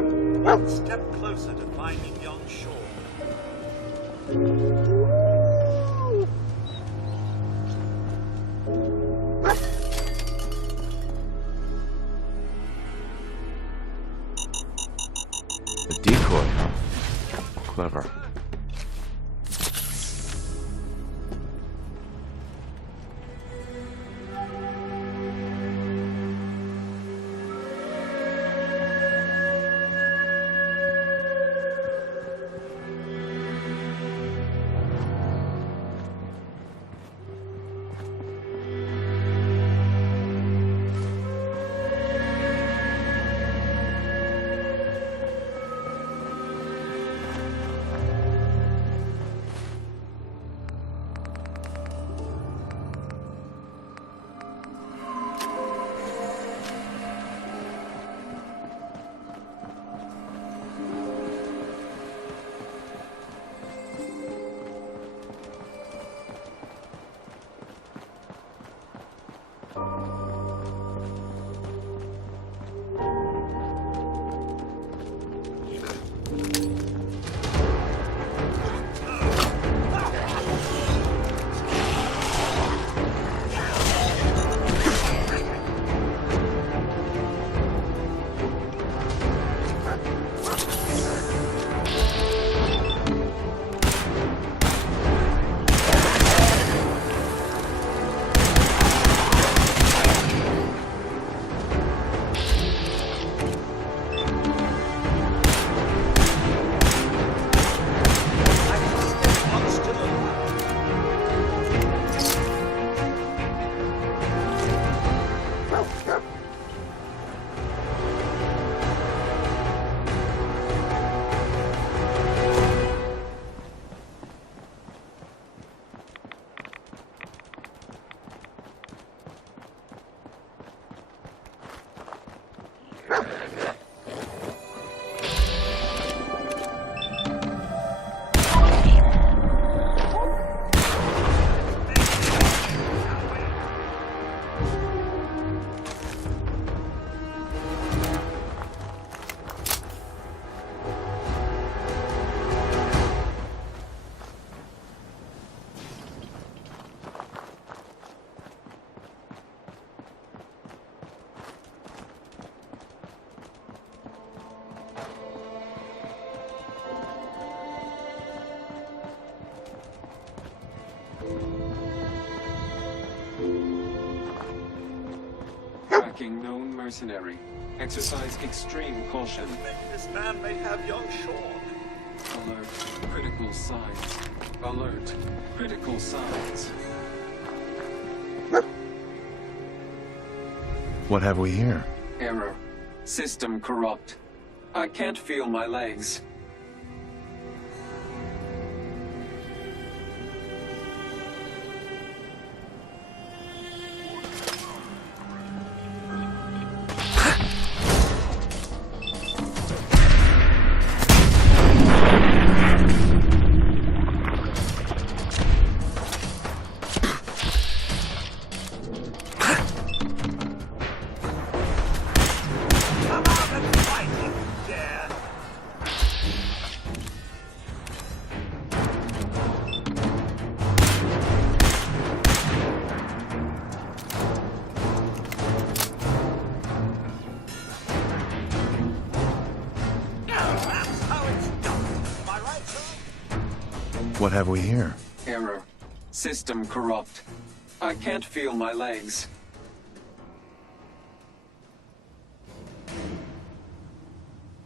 One step closer to finding young Shaw. A decoy, huh? Clever. Known mercenary. Exercise extreme caution. This man may have young Shaw. Alert. Critical signs. Alert. Critical signs. What have we here? Error. System corrupt. I can't feel my legs. What have we here? Error. System corrupt. I can't feel my legs.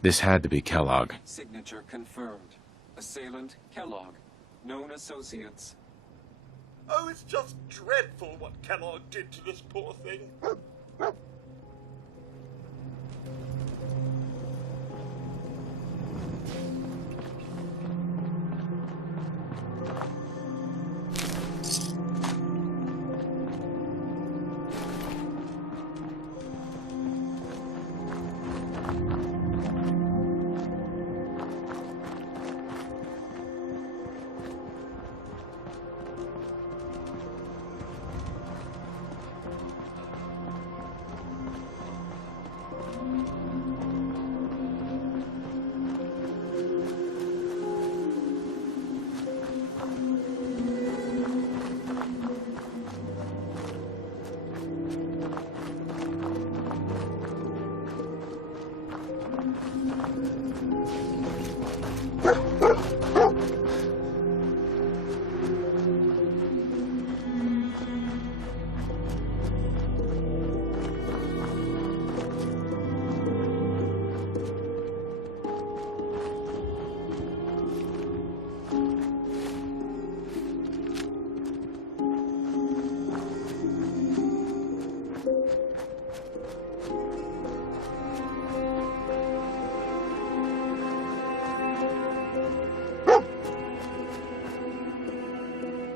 This had to be Kellogg. Signature confirmed. Assailant Kellogg. Known associates. Oh, it's just dreadful what Kellogg did to this poor thing.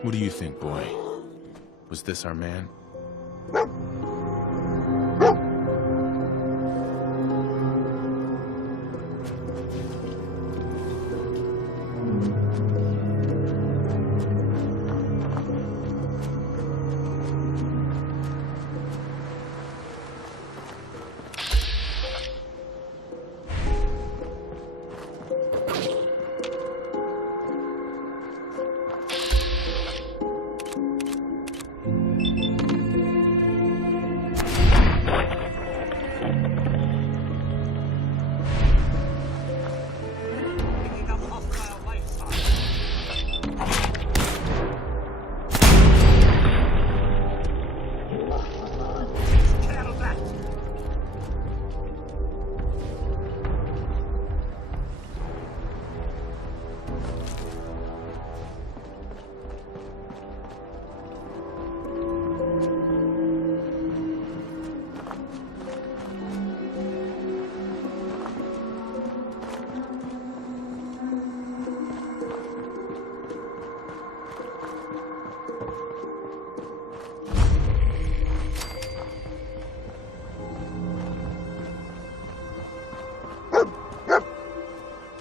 What do you think, boy? Was this our man?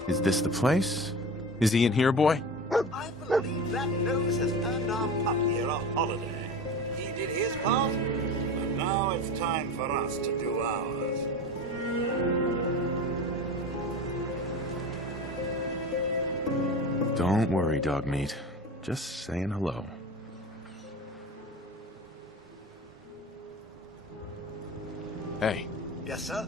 Is this the place? Is he in here, boy? I believe that nose has earned our pup here a holiday. He did his part, but now it's time for us to do ours. Don't worry, dog meat. Just saying hello. Hey. Yes, sir?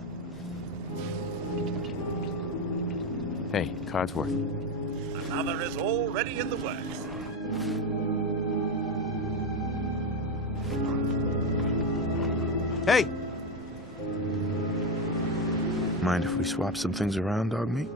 Hey, Codsworth. Another is already in the works. Hey! Mind if we swap some things around, dog meat?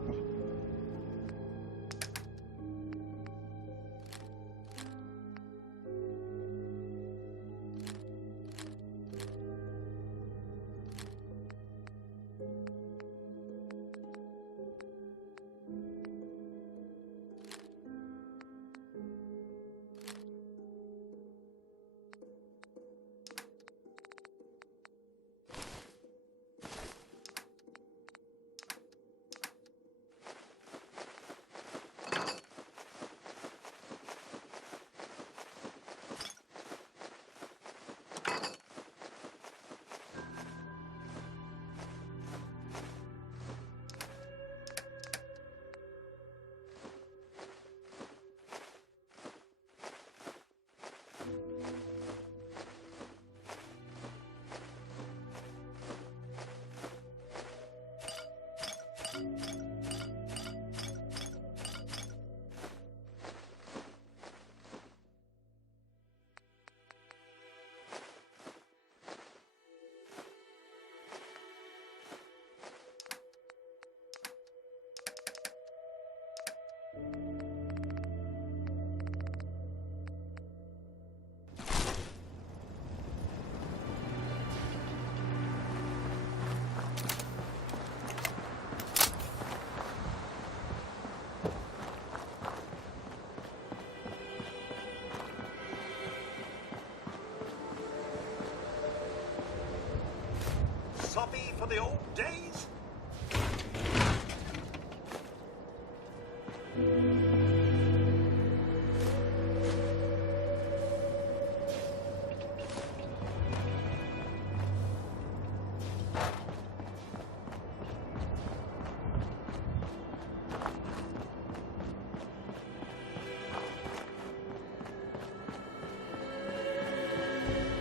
Soppy for the old days?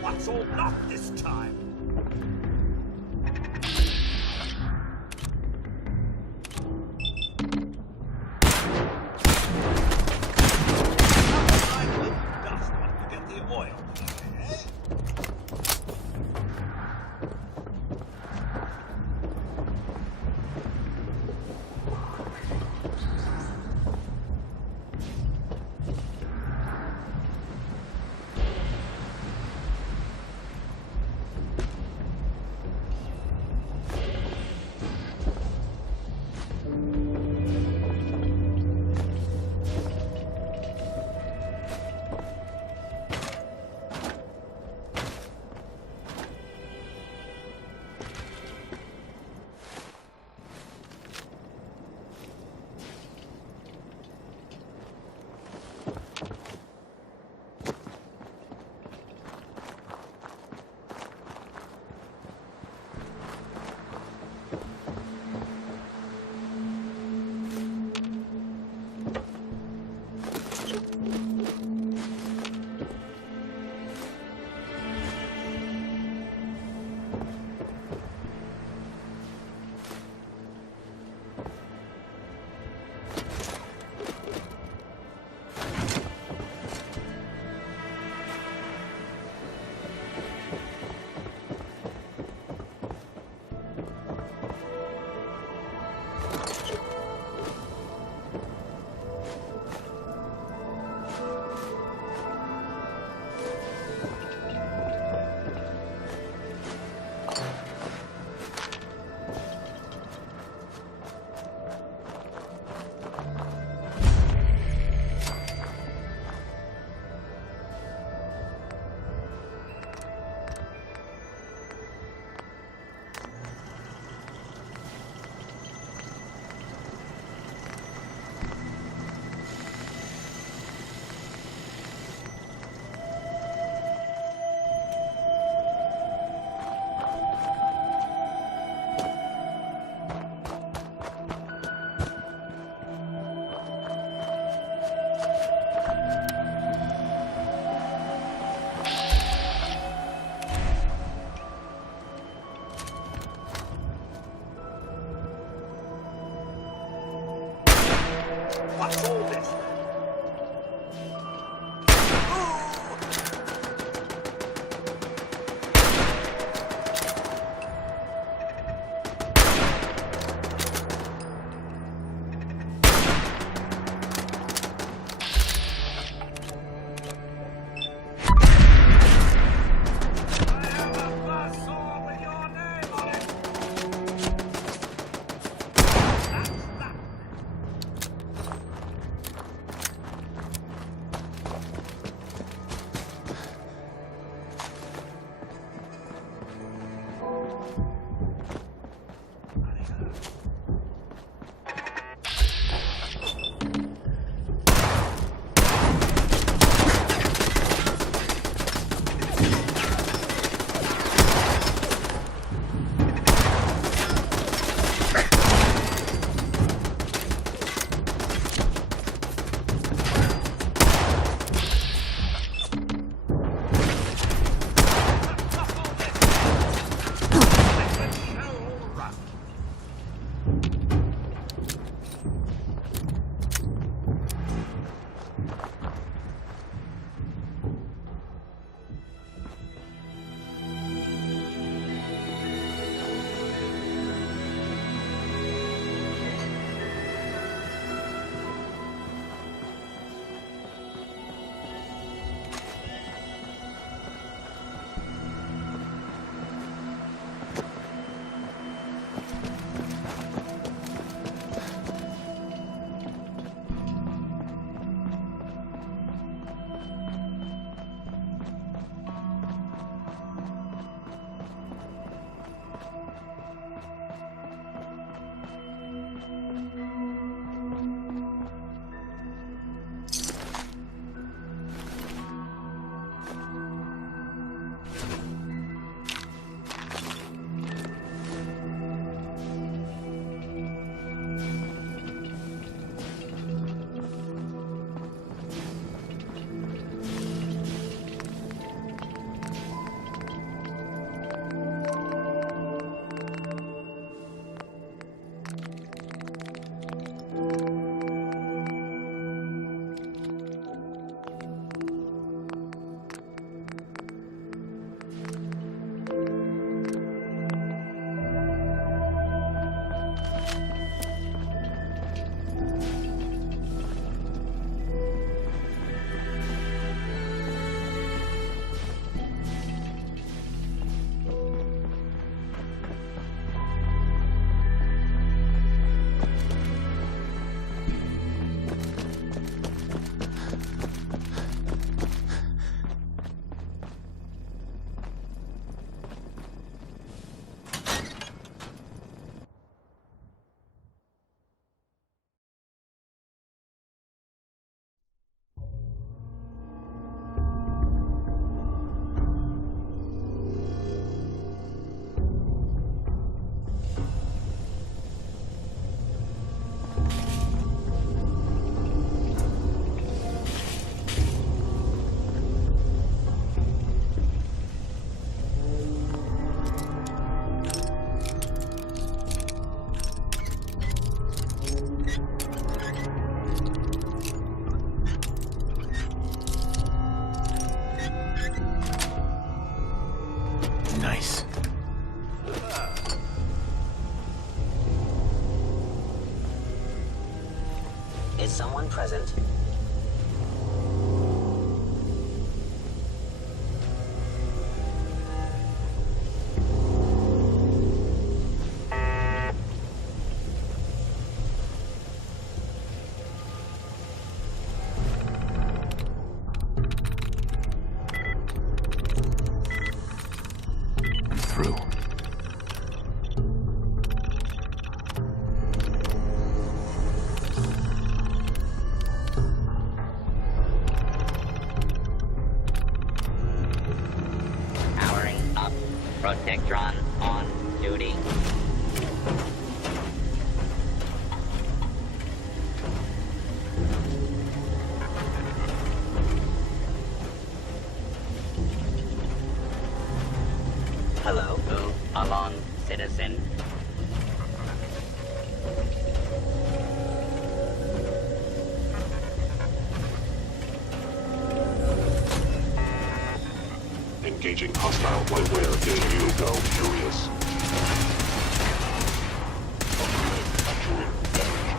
What's all not this time? What's all this? Nice. Is someone present? I'm through. Powering up. Protectron on duty. Hello, move along, citizen. Engaging hostile flyware. Here you go, Furious. Actuator damage.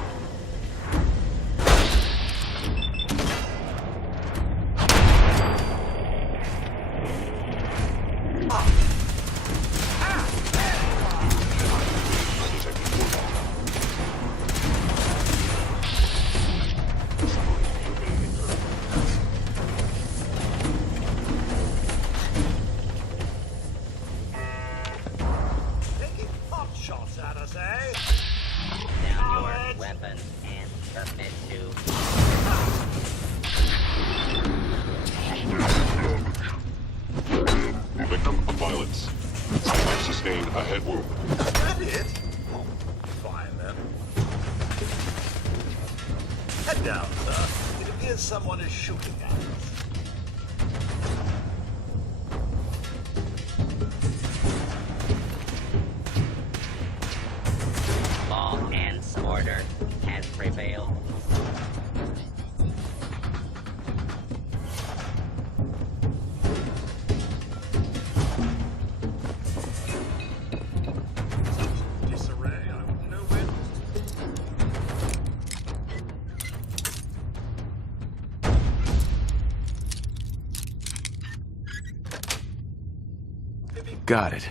Taking pot shots at us, eh? Down your weapon and submit to. Victim of violence. I have sustained a head wound. That it? Fine, then. Head down, sir. It appears someone is shooting at us. Law and order has prevailed. Disarray, I wouldn't know when. Got it.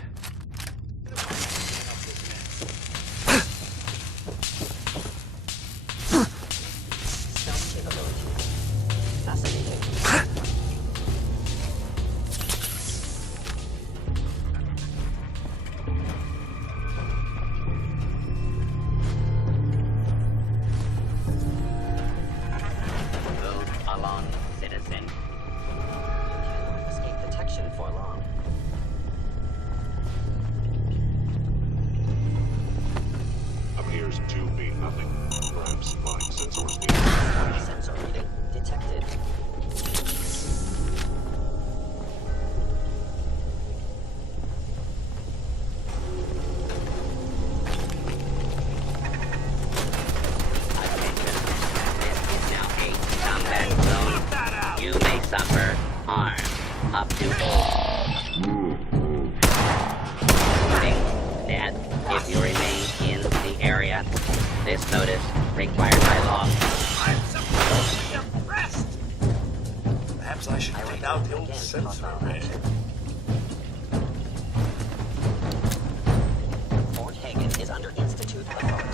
Move along, citizen. Escape detection for long. Appears to be nothing. Perhaps my sensors need. Sensor reading detected. Combat zone. You may suffer harm up to including death if you remain in the area. This notice required by law. I'm supposed to be impressed. Perhaps I should take out the old sensor array. Fort Hagen is under Institute authority.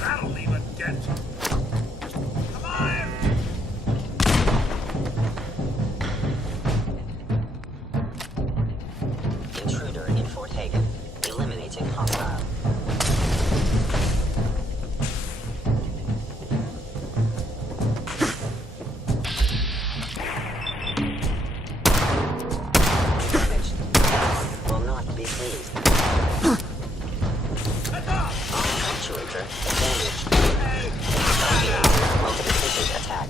That'll leave a dent. Come on! Intruder in Fort Hagen. Eliminating hostile. Damaged. Will not be pleased. Actuator damaged. Multiplication attack.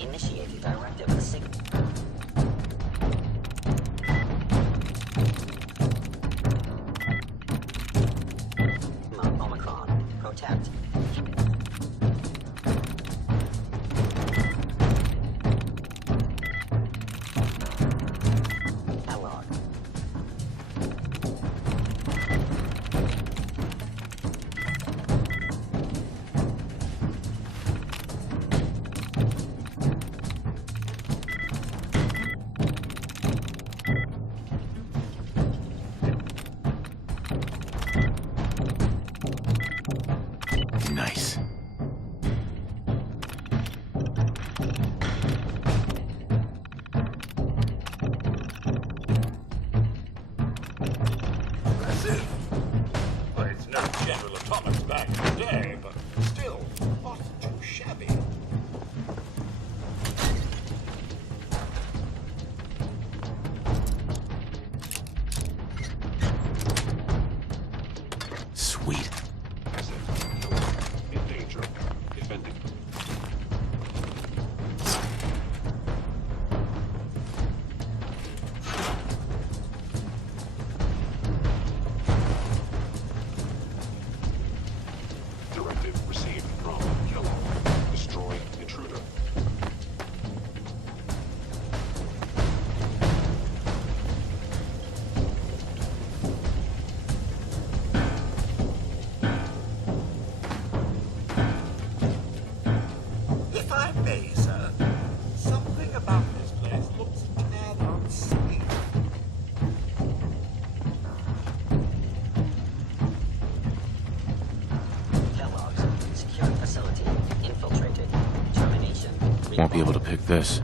Initiating directive signal. Omicron. Protect. Won't be able to pick this.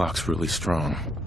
Lock's really strong.